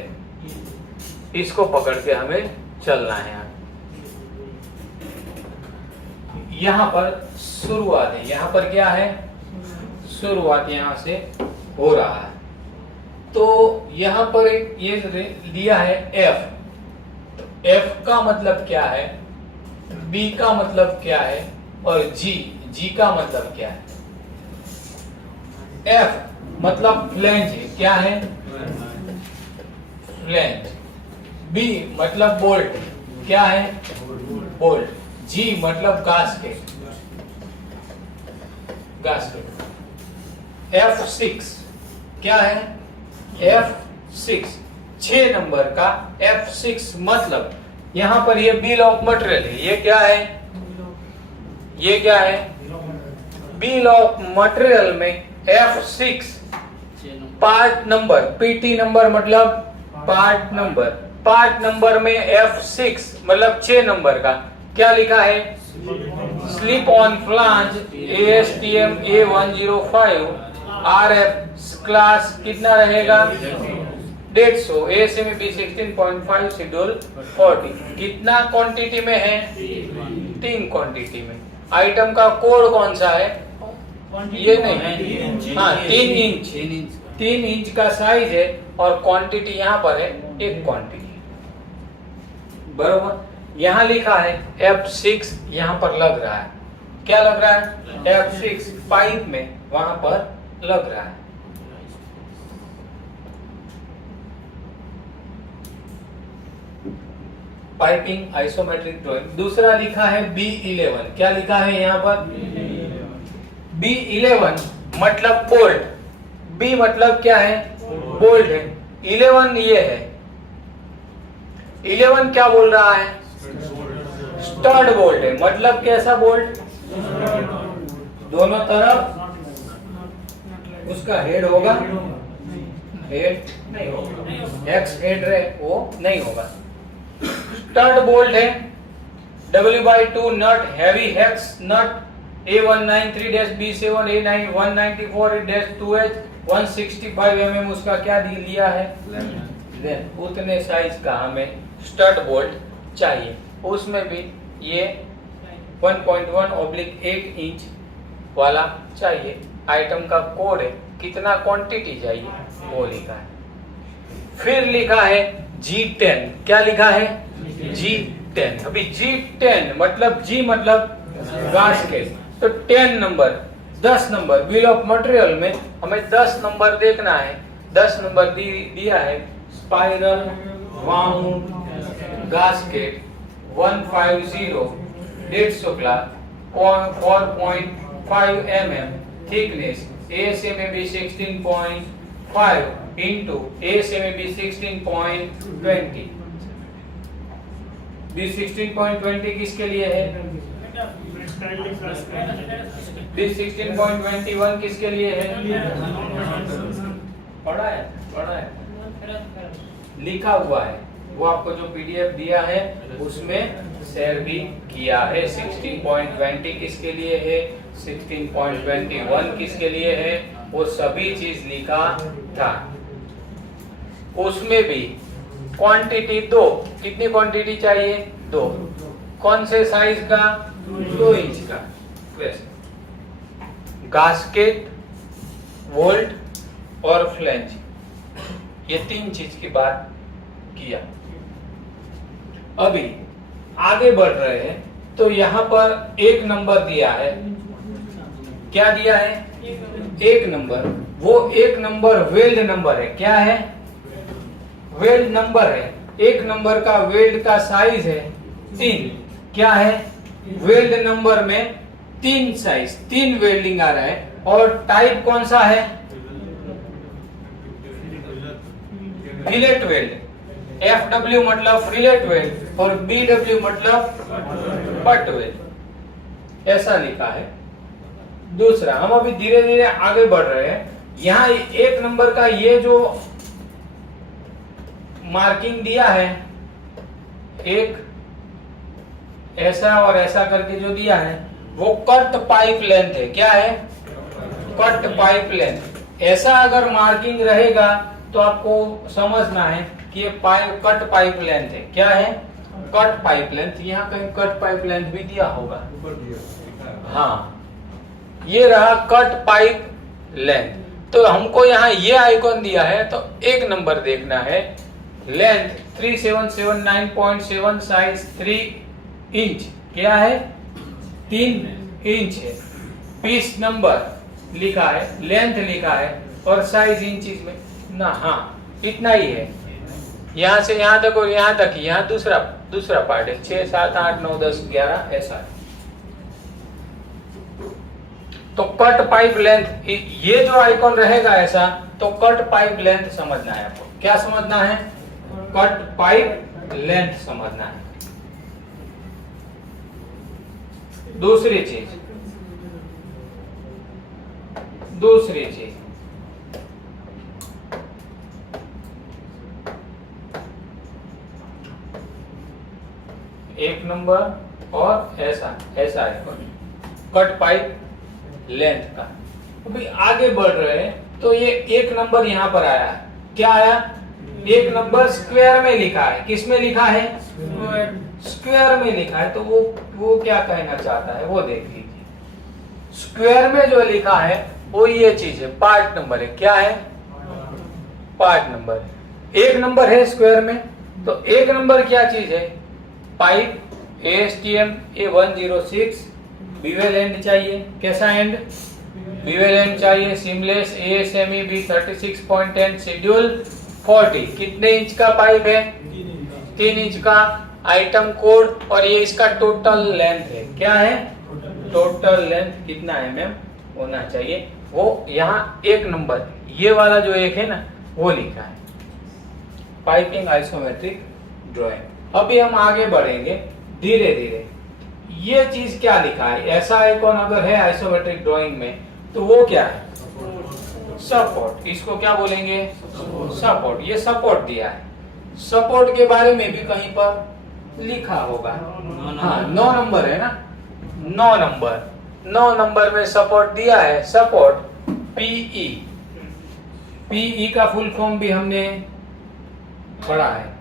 इसको पकड़ के हमें चलना है। यहाँ पर शुरुआत है। यहाँ पर क्या है? शुरुआत यहाँ से हो रहा है। तो यहाँ पर एक ये दिया है F। तो F का मतलब क्या है, B का मतलब क्या है और G का मतलब क्या है? F मतलब फ्लेंज है। क्या है? फ्लेंज। B मतलब बोल्ट। क्या है? बोल्ट। G मतलब गास्केट। गास्केट। F6 क्या है? F6 6 नंबर का F6 मतलब यहाँ पर ये बिल ऑफ मटेरियल है। ये क्या है? ये क्या है? बिल ऑफ मटेरियल में F6 part number, PT number मतलब पार्ट नंबर। पार्ट नंबर में F6 मतलब 6 नंबर का क्या लिखा है? Slip on flange ASTM A105 RF class कितना रहेगा? 150। ASME B16.5 schedule 40। कितना क्वांटिटी में है? 3 क्वांटिटी में। आइटम का कोड कौन सा है? ये नहीं है, हाँ 3 इंच का साइज है और क्वांटिटी यहाँ पर है 1 क्वांटिटी, बरोबर। यहाँ लिखा है F6, यहाँ पर लग रहा है क्या लग रहा है? F6 पाइप में वहां पर लग रहा है। Piping isometric drawing. दूसरा लिखा है B11। क्या लिखा है यहाँ पर? B11 मतलब बोल्ट। B मतलब क्या है? बोल्ट है। 11 ये है। 11 क्या बोल रहा है? स्टड बोल्ट है। मतलब कैसा बोल्ट? दोनों तरफ उसका हेड होगा, हेड नहीं होगा, एक्स हेड है वो नहीं होगा। स्टड बोल्ट है। W/2 नट, हैवी हेक्स नट A193-B7 A194-2H 165 mm उसका क्या लिया है? लेंथ। उतने साइज का हमें स्टड बोल्ट चाहिए। उसमें भी ये 1.1/8 इंच वाला चाहिए। आइटम का कोड है, कितना क्वांटिटी चाहिए वो लिखा है। फिर लिखा है G10। क्या लिखा है? G10। अभी G10 मतलब G मतलब गास्केट, तो 10 number 10 number bill of material में हमें 10 नंबर देखना है। 10 नंबर दिया है। स्पाइरल वाउंड गास्केट 150 डेढ़ Shukla 4.5 mm thickness ASME 16.5 into ASME 16.20। B16.20 किसके लिए है? B16.21 किसके लिए है? पढ़ा है लिखा हुआ है, वो आपको जो PDF दिया है उसमें शेयर भी किया है। 16.20 किसके लिए है, 16.21 किसके लिए है, वो सभी चीज लिखा था। उसमें भी क्वांटिटी 2, कितनी क्वांटिटी चाहिए? 2। कौन से साइज का? 2 इंच का। गास्केट, वोल्ट और फ्लेंज, ये 3 चीज की बात किया। अभी आगे बढ़ रहे हैं तो यहाँ पर एक नंबर दिया है। क्या दिया है? एक नंबर। वो एक नंबर वेल्ड नंबर है। क्या है? वेल्ड नंबर है। एक नंबर का वेल्ड का साइज है 3। क्या है? वेल्ड नंबर में 3 साइज, 3 वेल्डिंग आ रहा है। और टाइप कौन सा है? Fillet weld. FW मतलब फिलेट वेल्ड और BW मतलब बट वेल्ड, ऐसा लिखा है। दूसरा, हम अभी धीरे धीरे आगे बढ़ रहे हैं। यहाँ एक नंबर का ये जो मार्किंग दिया है, एक ऐसा और ऐसा करके जो दिया है, वो कट पाइप लेंथ है। क्या है? Cut pipe length. ऐसा अगर मार्किंग रहेगा तो आपको समझना है कि ये कट पाइप लेंथ है। क्या है? Cut pipe length. यहाँ कहीं कट पाइप लेंथ भी दिया होगा। हाँ, ये रहा कट पाइप लेंथ। तो हमको यहाँ ये आइकॉन दिया है, तो एक नंबर देखना है। Length 3779.7, size 3 inch. क्या है? 3 इंच है। पीस नंबर लिखा है, लेंथ लिखा है और साइज इंचेस में ना। हाँ, इतना ही है। यहाँ से यहाँ तक और यहाँ तक, यहाँ दूसरा पार्ट है। 6, 7, 8, 9, 10, 11 ऐसा है। तो कट पाइप लेंथ, ये जो आइकॉन रहेगा ऐसा, तो कट पाइप लेंथ समझना है आपको। क्या समझना है? कट पाइप लेंथ समझना है। दूसरी चीज एक नंबर और ऐसा आइकॉन कट पाइप लेंथ का। अभी आगे बढ़ रहे हैं तो ये एक नंबर यहाँ पर आया। क्या आया? एक नंबर स्क्वायर में लिखा है। किस में लिखा है? स्क्वायर में लिखा है। तो वो क्या कहना चाहता है वो देख लीजिए। स्क्वायर में जो लिखा है वो ये चीज है, पार्ट नंबर है। क्या है? Part number. एक नंबर है स्क्वायर में, तो एक नंबर क्या चीज है? Pipe ASTM A106 bevel and चाहिए। कैसा एंड? बीवेल एंड चाहिए। Seamless ASME B36.10 schedule 40। कितने इंच का पाइप है? 3 इंच का। आइटम कोड और ये इसका टोटल लेंथ है। क्या है? टोटल लेंथ कितना mm होना चाहिए, वो यहाँ एक नंबर ये वाला जो एक है ना वो लिखा है। Piping isometric drawing. अभी हम आगे बढ़ेंगे धीरे धीरे। ये चीज क्या लिखा है? ऐसा आइकॉन अगर है आइसोमेट्रिक ड्राइंग में तो वो क्या है? सपोर्ट। इसको क्या बोलेंगे? सपोर्ट। ये सपोर्ट दिया है। सपोर्ट के बारे में भी कहीं पर लिखा होगा। हाँ 9 नंबर है ना, 9 नंबर में सपोर्ट दिया है। Support PE। PE का फुल फॉर्म भी हमने पढ़ा है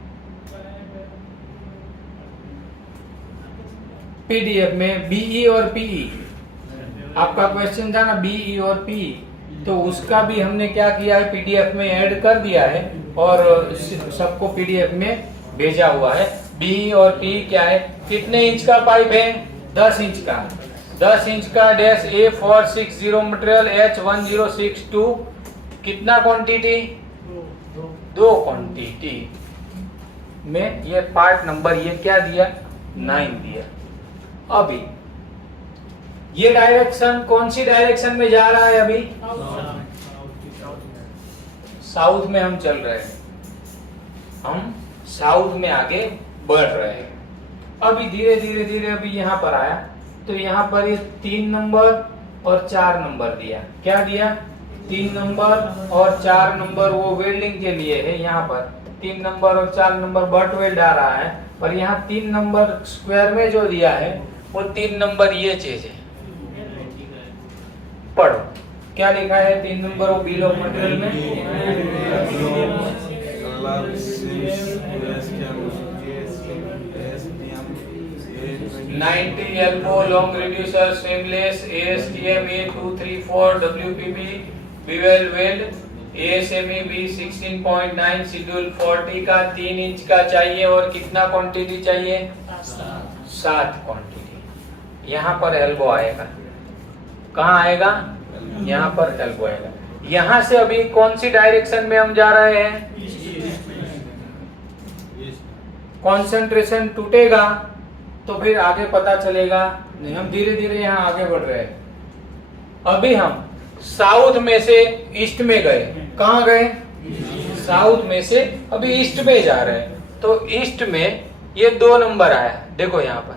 PDF में। BE और PE आपका क्वेश्चन था ना, BE और PE, तो उसका भी हमने क्या किया है? PDF में ऐड कर दिया है और सबको PDF में भेजा हुआ है। BE और PE क्या है? कितने इंच का पाइप है? 10 इंच का। 10 इंच का डैश A460 मटेरियल H1062। कितना क्वांटिटी? 2 क्वांटिटी में ये पार्ट नंबर ये क्या दिया? 9 दिया। अभी ये डायरेक्शन कौन सी डायरेक्शन में जा रहा है? अभी साउथ में हम चल रहे हैं। हम साउथ में आगे बढ़ रहे हैं। अभी धीरे धीरे धीरे अभी यहाँ पर आया तो यहाँ पर ये 3 नंबर और 4 नंबर दिया। क्या दिया? 3 नंबर और 4 नंबर वो वेल्डिंग के लिए है। यहाँ पर 3 नंबर और 4 नंबर बट वेल्ड आ रहा है। और यहाँ 3 नंबर स्क्वायर में जो दिया है वो 3 नंबर ये चीज है। पढ़ो क्या लिखा है? 3 नंबर वो बिल ऑफ मटेरियल में 90 elbow long reducer seamless ASTM A234 WPB bevel weld ASME B16.9 schedule 40 का 3 इंच का चाहिए। और कितना क्वांटिटी चाहिए? 7 क्वांटिटी। यहाँ पर एल्बो आएगा। कहाँ आएगा? यहाँ पर एल्बो आएगा। यहाँ से अभी कौन सी डायरेक्शन में हम जा रहे हैं? कंसंट्रेशन टूटेगा तो फिर आगे पता चलेगा। नहीं, हम धीरे धीरे यहाँ आगे बढ़ रहे हैं। अभी हम साउथ में से ईस्ट में गए। कहाँ गए? साउथ में से अभी ईस्ट में जा रहे हैं। तो ईस्ट में ये 2 नंबर आया। देखो यहाँ पर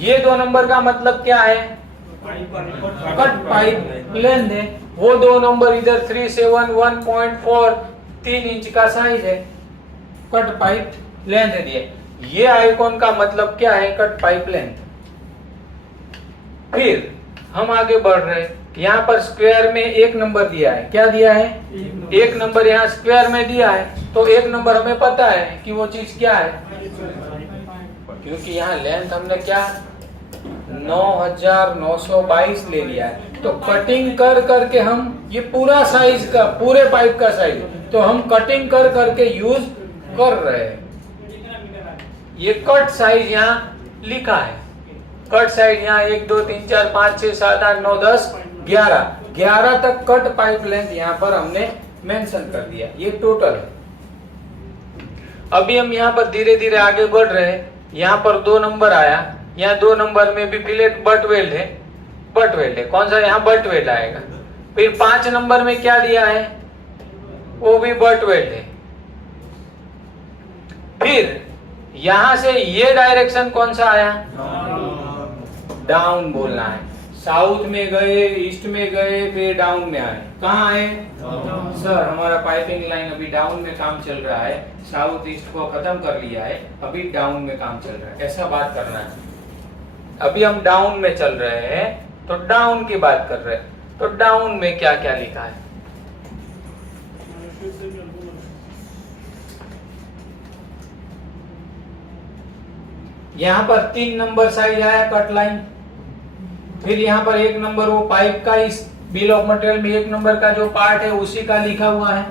ये 2 नंबर का मतलब क्या है? कट पाइप लेंथ है। वो 2 नंबर इधर 371.4 3 इंच का साइज है। कट पाइप लेंथ दिए। ये आइकॉन का मतलब क्या है? Cut pipe length. फिर हम आगे बढ़ रहे हैं। यहाँ पर स्क्वायर में 1 नंबर दिया है। क्या दिया है? 1 नंबर यहाँ स्क्वायर में दिया है। तो 1 नंबर हमें पता है कि वो चीज क्या है, क्योंकि यहाँ लेंथ हमने क्या 9922 ले लिया है। तो कटिंग कर करके हम ये पूरा साइज का, पूरे पाइप का साइज तो हम कटिंग कर करके यूज कर रहे हैं। ये कट साइज यहाँ लिखा है। कट साइज यहाँ 1 2 3 4 5 6 7 8 9 10 11 तक कट पाइप लेंथ यहाँ पर हमने मेंशन कर दिया। ये टोटल है। अभी हम यहाँ पर धीरे धीरे आगे बढ़ रहे हैं। यहाँ पर 2 नंबर आया। यहाँ 2 नंबर में भी फिलेट बट वेल्ड है। बट वेल्ड है। कौन सा? यहाँ बट वेल्ड आएगा। फिर 5 नंबर में क्या दिया है? वो भी बट वेल्ड है। फिर यहां से ये डायरेक्शन कौन सा आया? डाउन बोलना है। साउथ में गए, ईस्ट में गए, फिर डाउन में आए। कहाँ आए? सर हमारा पाइपिंग लाइन अभी डाउन में काम चल रहा है। साउथ ईस्ट को खत्म कर लिया है, अभी डाउन में काम चल रहा है। ऐसा बात करना है। अभी हम डाउन में चल रहे हैं तो डाउन की बात कर रहे हैं। तो डाउन में क्या क्या लिखा है? यहाँ पर 3 नंबर साइज आया कट लाइन। फिर यहाँ पर 1 नंबर वो पाइप का, इस बिल ऑफ मटेरियल में 1 नंबर का जो पार्ट है उसी का लिखा हुआ है।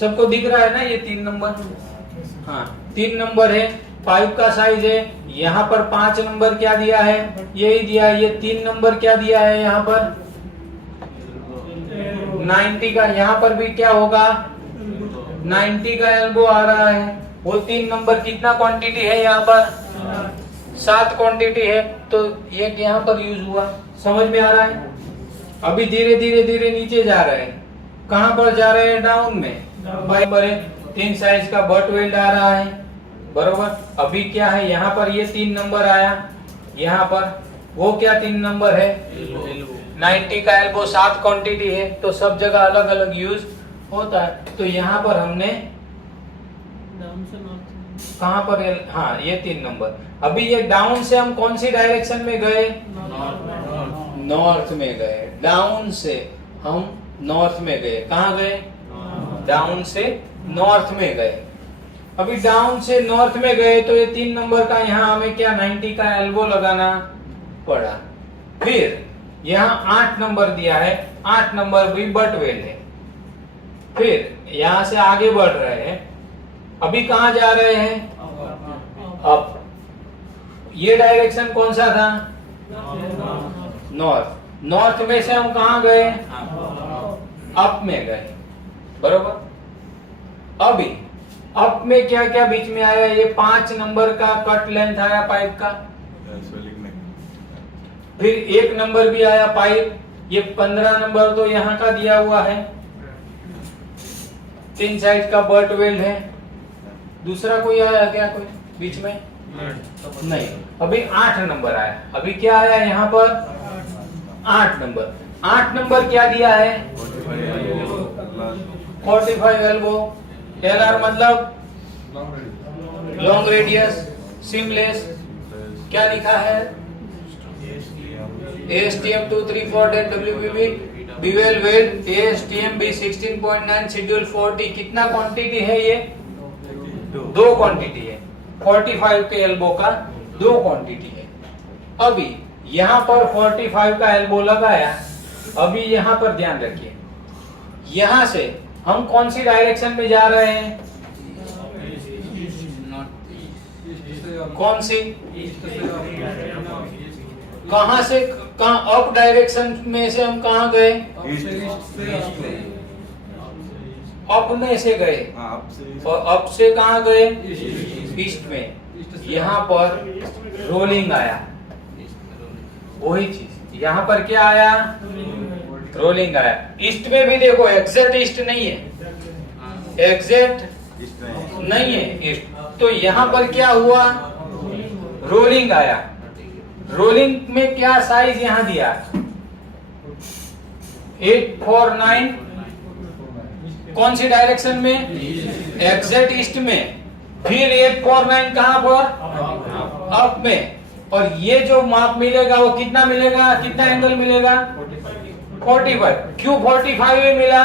सबको दिख रहा है ना ये 3 नंबर? हाँ 3 नंबर है। पाइप का साइज है, यहाँ पर 5 नंबर क्या दिया है, यही दिया है। ये 3 नंबर क्या दिया है यहाँ पर 90 का, यहाँ पर भी क्या होगा 90 का एल्बो आ रहा है। वो 3 नंबर कितना क्वांटिटी है यहाँ पर 7 क्वांटिटी है, तो ये यहाँ पर यूज हुआ। समझ में आ रहा है। अभी धीरे धीरे धीरे नीचे जा रहे हैं, कहाँ पर जा रहे हैं, डाउन में। पाइप है 3 साइज का बट वेल्ड आ रहा है, बरोबर। अभी क्या है यहाँ पर ये 3 नंबर आया, यहाँ पर वो क्या 3 नंबर है 90 का एल्बो 7 क्वांटिटी है, तो सब जगह अलग अलग यूज होता है। तो यहाँ पर हमने कहाँ पर हाँ ये 3 नंबर। अभी ये डाउन से हम कौन सी डायरेक्शन में गए, नॉर्थ में गए। डाउन से हम नॉर्थ में गए, कहाँ गए, डाउन से नॉर्थ में गए। अभी डाउन से नॉर्थ में गए तो ये 3 नंबर का यहाँ हमें क्या 90 का एल्बो लगाना पड़ा। फिर यहाँ 8 नंबर दिया है, 8 नंबर भी बट वेल्ड है। फिर यहाँ से आगे बढ़ रहे हैं, अभी कहाँ जा रहे हैं, अप। ये डायरेक्शन कौन सा था, नॉर्थ। नॉर्थ में से हम कहाँ गए, अप में गए, बरोबर। अभी अप में क्या क्या बीच में आया, ये 5 नंबर का कट लेंथ आया पाइप का। फिर 1 नंबर भी आया पाइप, ये 15 नंबर तो यहाँ का दिया हुआ है, 3 साइड का बट वेल्ड है। दूसरा कोई आया क्या, कोई बीच में नहीं। अभी 8 नंबर आया, अभी क्या आया यहाँ पर 8 नंबर। 8 नंबर क्या दिया है 45 एल्बो। LR मतलब लॉन्ग रेडियस, सीमलेस, क्या लिखा है ASTM 234 WBB bevel weld ASTM B16.9 schedule 40। कितना क्वांटिटी है ये, 2 क्वांटिटी है। 45 के एल्बो का 2 क्वांटिटी है। अभी यहाँ पर 45 का एल्बो लगाया। अभी यहाँ पर ध्यान रखिए, यहाँ से हम कौन सी डायरेक्शन में जा रहे हैं, कौन सी, कहां से कहां, अप डायरेक्शन में से हम कहां गए, अप में से गए, और अप से कहां गए, ईस्ट में। यहाँ पर रोलिंग आया, वही चीज यहाँ पर क्या आया, रोलिंग आया। ईस्ट में भी देखो एग्जैक्ट ईस्ट नहीं है, एग्जैक्ट नहीं है ईस्ट, तो यहाँ पर क्या हुआ, रोलिंग आया। रोलिंग में क्या साइज यहाँ दिया 849, कौन सी डायरेक्शन में, एग्जैक्ट ईस्ट में। फिर 849 कहां पर, अप में। और ये जो माप मिलेगा वो कितना मिलेगा, कितना एंगल मिलेगा 45। क्यों 45 में मिला,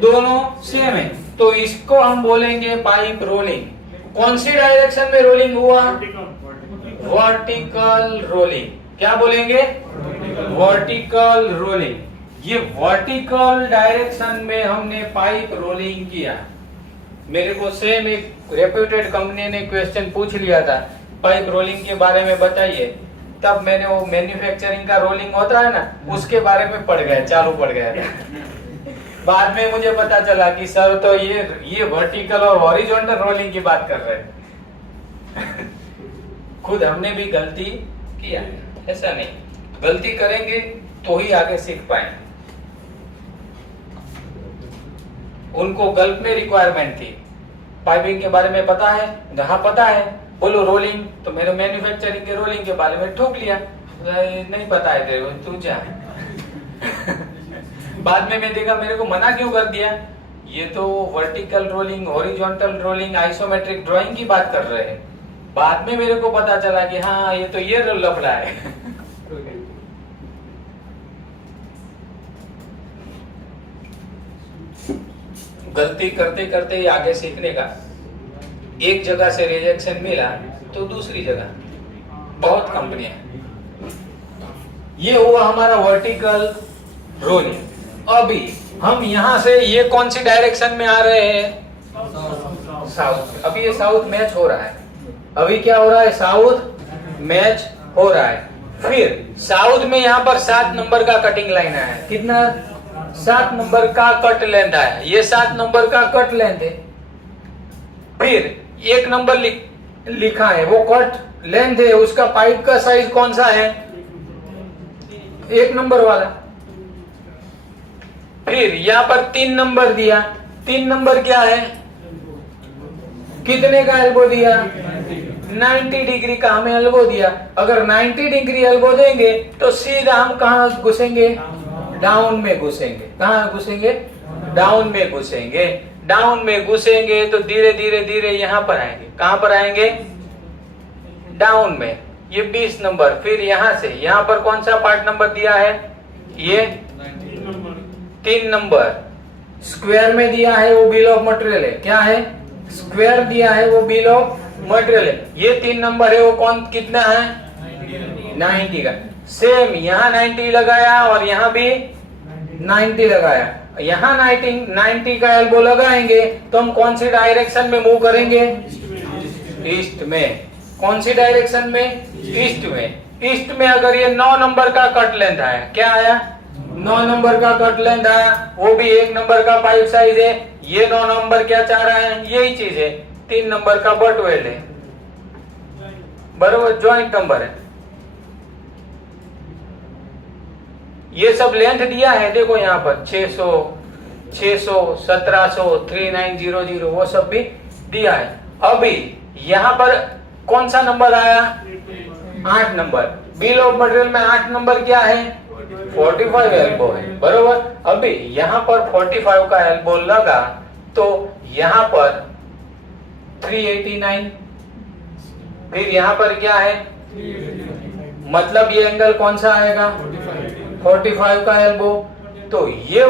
दोनों सेम है, तो इसको हम बोलेंगे पाइप रोलिंग। कौन सी डायरेक्शन में रोलिंग हुआ, वर्टिकल रोलिंग। क्या बोलेंगे, वर्टिकल रोलिंग। ये वर्टिकल डायरेक्शन में हमने पाइप रोलिंग किया। मेरे को सेम एक रेप्यूटेड कंपनी ने क्वेश्चन पूछ लिया था, पाइप रोलिंग के बारे में बताइए। तब मैंने वो मैन्युफैक्चरिंग का रोलिंग होता है ना, उसके बारे में पढ़ गया, चालू पढ़ गया था। बाद में मुझे पता चला कि सर तो ये वर्टिकल और हॉरिजॉन्टल रोलिंग की बात कर रहे हैं। खुद हमने भी गलती किया, ऐसा नहीं, गलती करेंगे तो ही आगे सीख पाएंगे। उनको गल्फ में रिक्वायरमेंट थी, पाइपिंग के बारे में पता है, जहां पता है बोलो रोलिंग, तो मेरे मैन्युफैक्चरिंग के रोलिंग के बारे में ठोक लिया, नहीं पता है तेरे को, तू जा। बाद में मैं देखा मेरे को मना क्यों कर दिया, ये तो vertical rolling, horizontal rolling, isometric drawing की बात कर रहे हैं। बाद में मेरे को पता चला कि हाँ ये तो ये लफड़ा है। गलती करते करते ही आगे सीखने का। एक जगह से रिजेक्शन मिला तो दूसरी जगह, बहुत कंपनियां। ये हुआ हमारा वर्टिकल रोलिंग। अभी हम यहाँ से ये कौन सी डायरेक्शन में आ रहे हैं, साउथ। अभी ये साउथ मैच हो रहा है, अभी क्या हो रहा है, साउथ मैच हो रहा है। फिर साउथ में यहाँ पर 7 नंबर का कटिंग लाइन आया है। कितना? 7 नंबर का कट लेंथ आया, ये 7 नंबर का कट लेंथ है। फिर 1 नंबर लिखा है, वो कट लेंथ है, उसका पाइप का साइज कौन सा है? 1 नंबर वाला। फिर यहाँ पर 3 नंबर दिया, 3 नंबर क्या है? कितने का एल्बो दिया? 90 डिग्री का हमें एल्बो दिया। अगर 90 डिग्री एल्बो देंगे तो सीधा हम कहाँ घुसेंगे? डाउन में घुसेंगे। कहाँ घुसेंगे? डाउन में घुसेंगे। डाउन में घुसेंगे तो धीरे धीरे धीरे यहाँ पर आएंगे। कहाँ पर आएंगे? डाउन में। ये 20 नंबर। फिर यहाँ से यहाँ पर कौन सा पार्ट नंबर दिया है? ये 3 नंबर। स्क्वायर में दिया है, वो बिल ऑफ मटेरियल है। क्या है? स्क्वायर दिया है, वो बिल ऑफ मटेरियल है। ये 3 नंबर है, वो कौन कितना है? 90 का। सेम यहाँ 90 लगाया और यहाँ भी 90 लगाया। यहाँ 90 का एल्बो लगाएंगे तो हम कौन सी डायरेक्शन में मूव करेंगे? ईस्ट में। कौन सी डायरेक्शन में? ईस्ट में। ईस्ट में अगर ये 9 नंबर का कट लेंथ आया, क्या आया? 9 नंबर का कट लेंथ आया, वो भी 1 नंबर का पाइप साइज है। ये 9 नंबर क्या चाह रहा है? यही चीज है, 3 नंबर का बट वेल्ड है, बरोबर, ज्वाइंट नंबर है। ये सब लेंथ दिया है, देखो यहाँ पर 600, 1700, 3900 वो सब भी दिया है। अभी यहाँ पर कौन सा नंबर आया? 8 नंबर। बिल ऑफ मटेरियल में 8 नंबर क्या है? 45 एल्बो है, बरोबर। अभी यहाँ पर 45 का एल्बो लगा तो यहाँ पर 389। फिर यहाँ पर क्या है? मतलब ये एंगल कौन सा आएगा? 45 का एल्बो। तो ये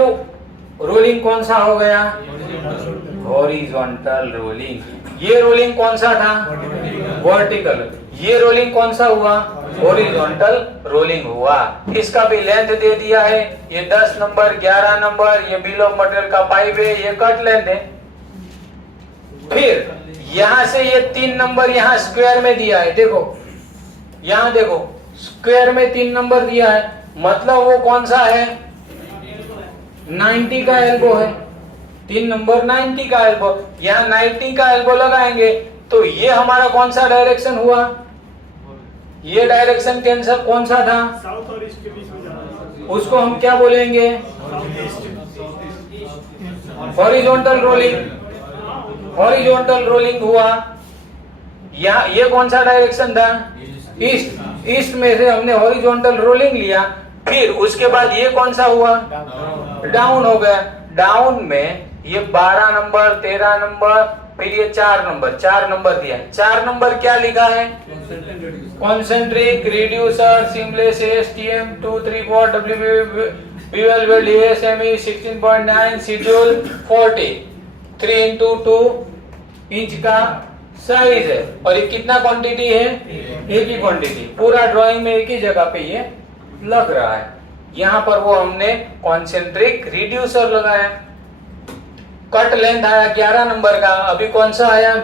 रोलिंग कौन सा हो गया? Horizontal rolling. ये रोलिंग कौन सा था? वर्टिकल। ये रोलिंग कौन सा हुआ? हॉरिजॉन्टल रोलिंग हुआ। इसका भी लेंथ दे दिया है, ये 10 नंबर, 11 नंबर, ये बिल ऑफ मटेरियल का पाइप है, ये कट लेंथ है। फिर यहां से ये 3 नंबर यहाँ स्क्वायर में दिया है, देखो यहाँ देखो स्क्वायर में 3 नंबर दिया है, मतलब वो कौन सा है? 90 का एल्बो है। 3 नंबर 90 का एल्बो, यहाँ 90 का एल्बो लगाएंगे तो ये हमारा कौन सा डायरेक्शन हुआ? ये डायरेक्शन कैंसर कौन सा था? साउथ और ईस्ट के बीच में जाना है। उसको हम क्या बोलेंगे? Horizontal rolling. हॉरिजॉन्टल रोलिंग हुआ। यहाँ ये कौन सा डायरेक्शन था? ईस्ट। ईस्ट में से हमने हॉरिजॉन्टल रोलिंग लिया। फिर उसके बाद ये कौन सा हुआ? डाउन हो गया। डाउन में ये 12 नंबर, 13 नंबर, फिर ये 4 नंबर, 4 नंबर दिया। 4 नंबर क्या लिखा है? Concentric reducer seamless STM 234 WBL weld ASME 16.9 schedule 40 3x2 inch का साइज है। और ये कितना क्वांटिटी है? एक ही क्वांटिटी। पूरा ड्राइंग में एक ही जगह पे ये लग रहा है। यहाँ पर वो हमने कॉन्सेंट्रिक रिड्यूसर लगाया। कट लेंथ आया 11 नंबर का। अभी कौन सा आया?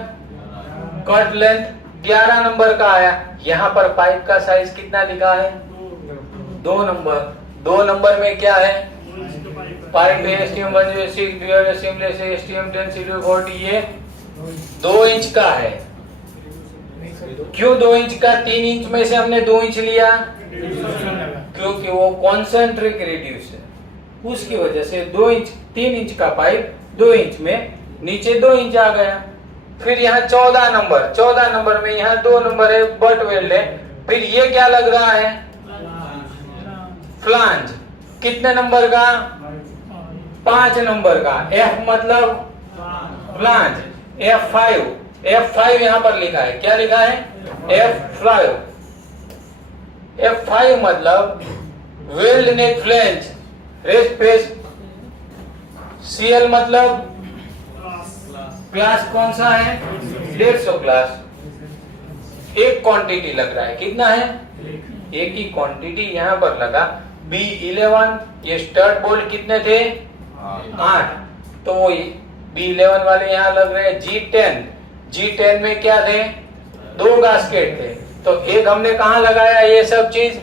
कट लेंथ 11 नंबर का आया। यहाँ पर पाइप का साइज कितना लिखा है? 2 नंबर। 2 नंबर में क्या है? Pipe STM 106 dual seamless STM 10 schedule 40 ये 2 इंच का है। क्यों 2 इंच का? 3 इंच में से हमने 2 इंच लिया क्योंकि वो कॉन्सेंट्रिक रिड्यूसर, उसकी वजह से 2 इंच, 3 इंच का पाइप 2 इंच में नीचे 2 इंच आ गया। फिर यहाँ 14 नंबर, 14 नंबर में यहाँ 2 नंबर है, बट वेल्ड है। फिर ये क्या लग रहा है? फ्लांज। कितने नंबर का? 5 नंबर का। F मतलब फ्लांज। F5, F5 यहाँ पर लिखा है। क्या लिखा है? F5। F5 मतलब वेल्ड नेक फ्लेंज रेस्ट फेस। CL मतलब क्लास कौन सा है? 150 क्लास। एक क्वांटिटी लग रहा है। कितना है? एक ही क्वांटिटी यहाँ पर लगा। B11 ये स्टड बोल्ट कितने थे? 8। तो B11 वाले यहाँ लग रहे हैं। G10 में क्या थे? 2 गास्केट थे, तो एक हमने कहाँ लगाया, ये सब चीज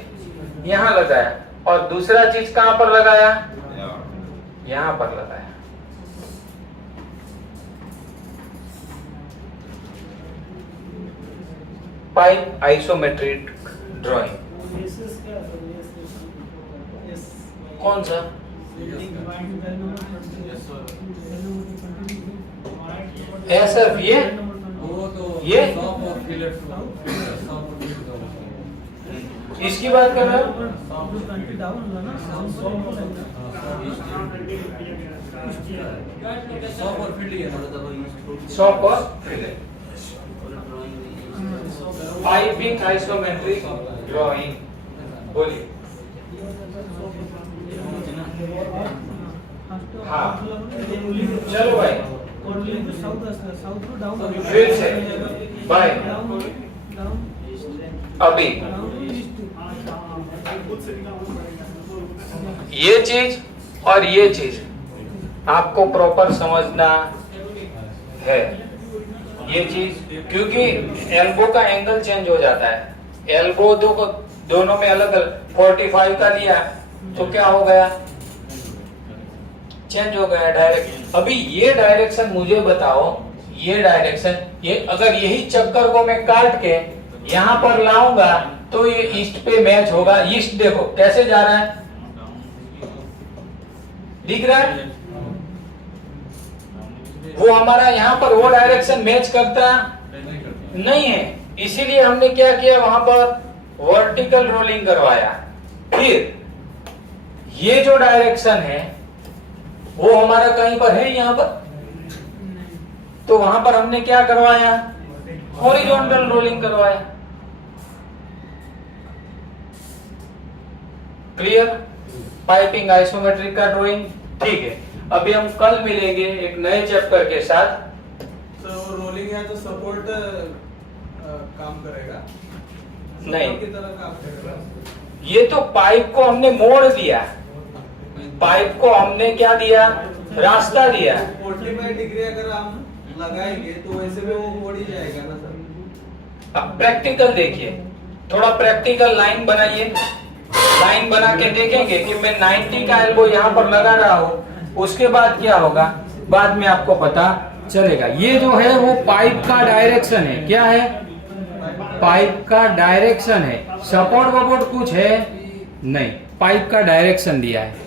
यहाँ लगाया, और दूसरा चीज कहाँ पर लगाया, यहाँ पर लगाया। पाइप आइसोमेट्रिक ड्राइंग कौन सा, ऐसा ये वो तो ये? शॉप और फिलेट शॉप और फिलेट इसकी बात कर रहे हो, शॉप और फिल्ड है। शॉप और फिलेट, पाइपिंग आइसोमेट्रिक ड्राइंग, बोलिए। हाँ चलो भाई, फिर से भाई अभी ये चीज और ये चीज आपको प्रॉपर समझना है। ये चीज क्योंकि एल्बो का एंगल चेंज हो जाता है, एल्बो दोनों में अलग अलग 45 का लिया तो क्या हो गया, चेंज हो गया डायरेक्ट। अभी ये डायरेक्शन मुझे बताओ, ये डायरेक्शन, ये अगर यही चक्कर को मैं काट के यहाँ पर लाऊंगा तो ये ईस्ट पे मैच होगा। ईस्ट देखो कैसे जा रहा है, दिख रहा है, वो हमारा यहाँ पर वो डायरेक्शन मैच करता नहीं है, इसीलिए हमने क्या किया, वहां पर वर्टिकल रोलिंग करवाया। फिर ये जो डायरेक्शन है वो हमारा कहीं पर है, यहाँ पर, तो वहां पर हमने क्या करवाया, हॉरिजॉन्टल रोलिंग करवाया। क्लियर, पाइपिंग आइसोमेट्रिक का ड्राइंग, ठीक है। अभी हम कल मिलेंगे एक नए चैप्टर के साथ। तो रोलिंग है तो सपोर्ट काम करेगा, नहीं, Support की तरह काम करेगा। ये तो पाइप को हमने मोड़ दिया, पाइप को हमने क्या दिया, रास्ता दिया। 45 डिग्री अगर हम लगाएंगे तो वैसे भी वो मोड़ ही जाएगा ना सर। अब प्रैक्टिकल देखिए, थोड़ा प्रैक्टिकल लाइन बनाइए, लाइन बना के देखेंगे कि मैं 90 का एल्बो यहाँ पर लगा रहा हूँ, उसके बाद क्या होगा, बाद में आपको पता चलेगा। ये जो है वो पाइप का डायरेक्शन है, क्या है, पाइप का डायरेक्शन है, सपोर्ट वपोर्ट कुछ है नहीं, पाइप का डायरेक्शन दिया है।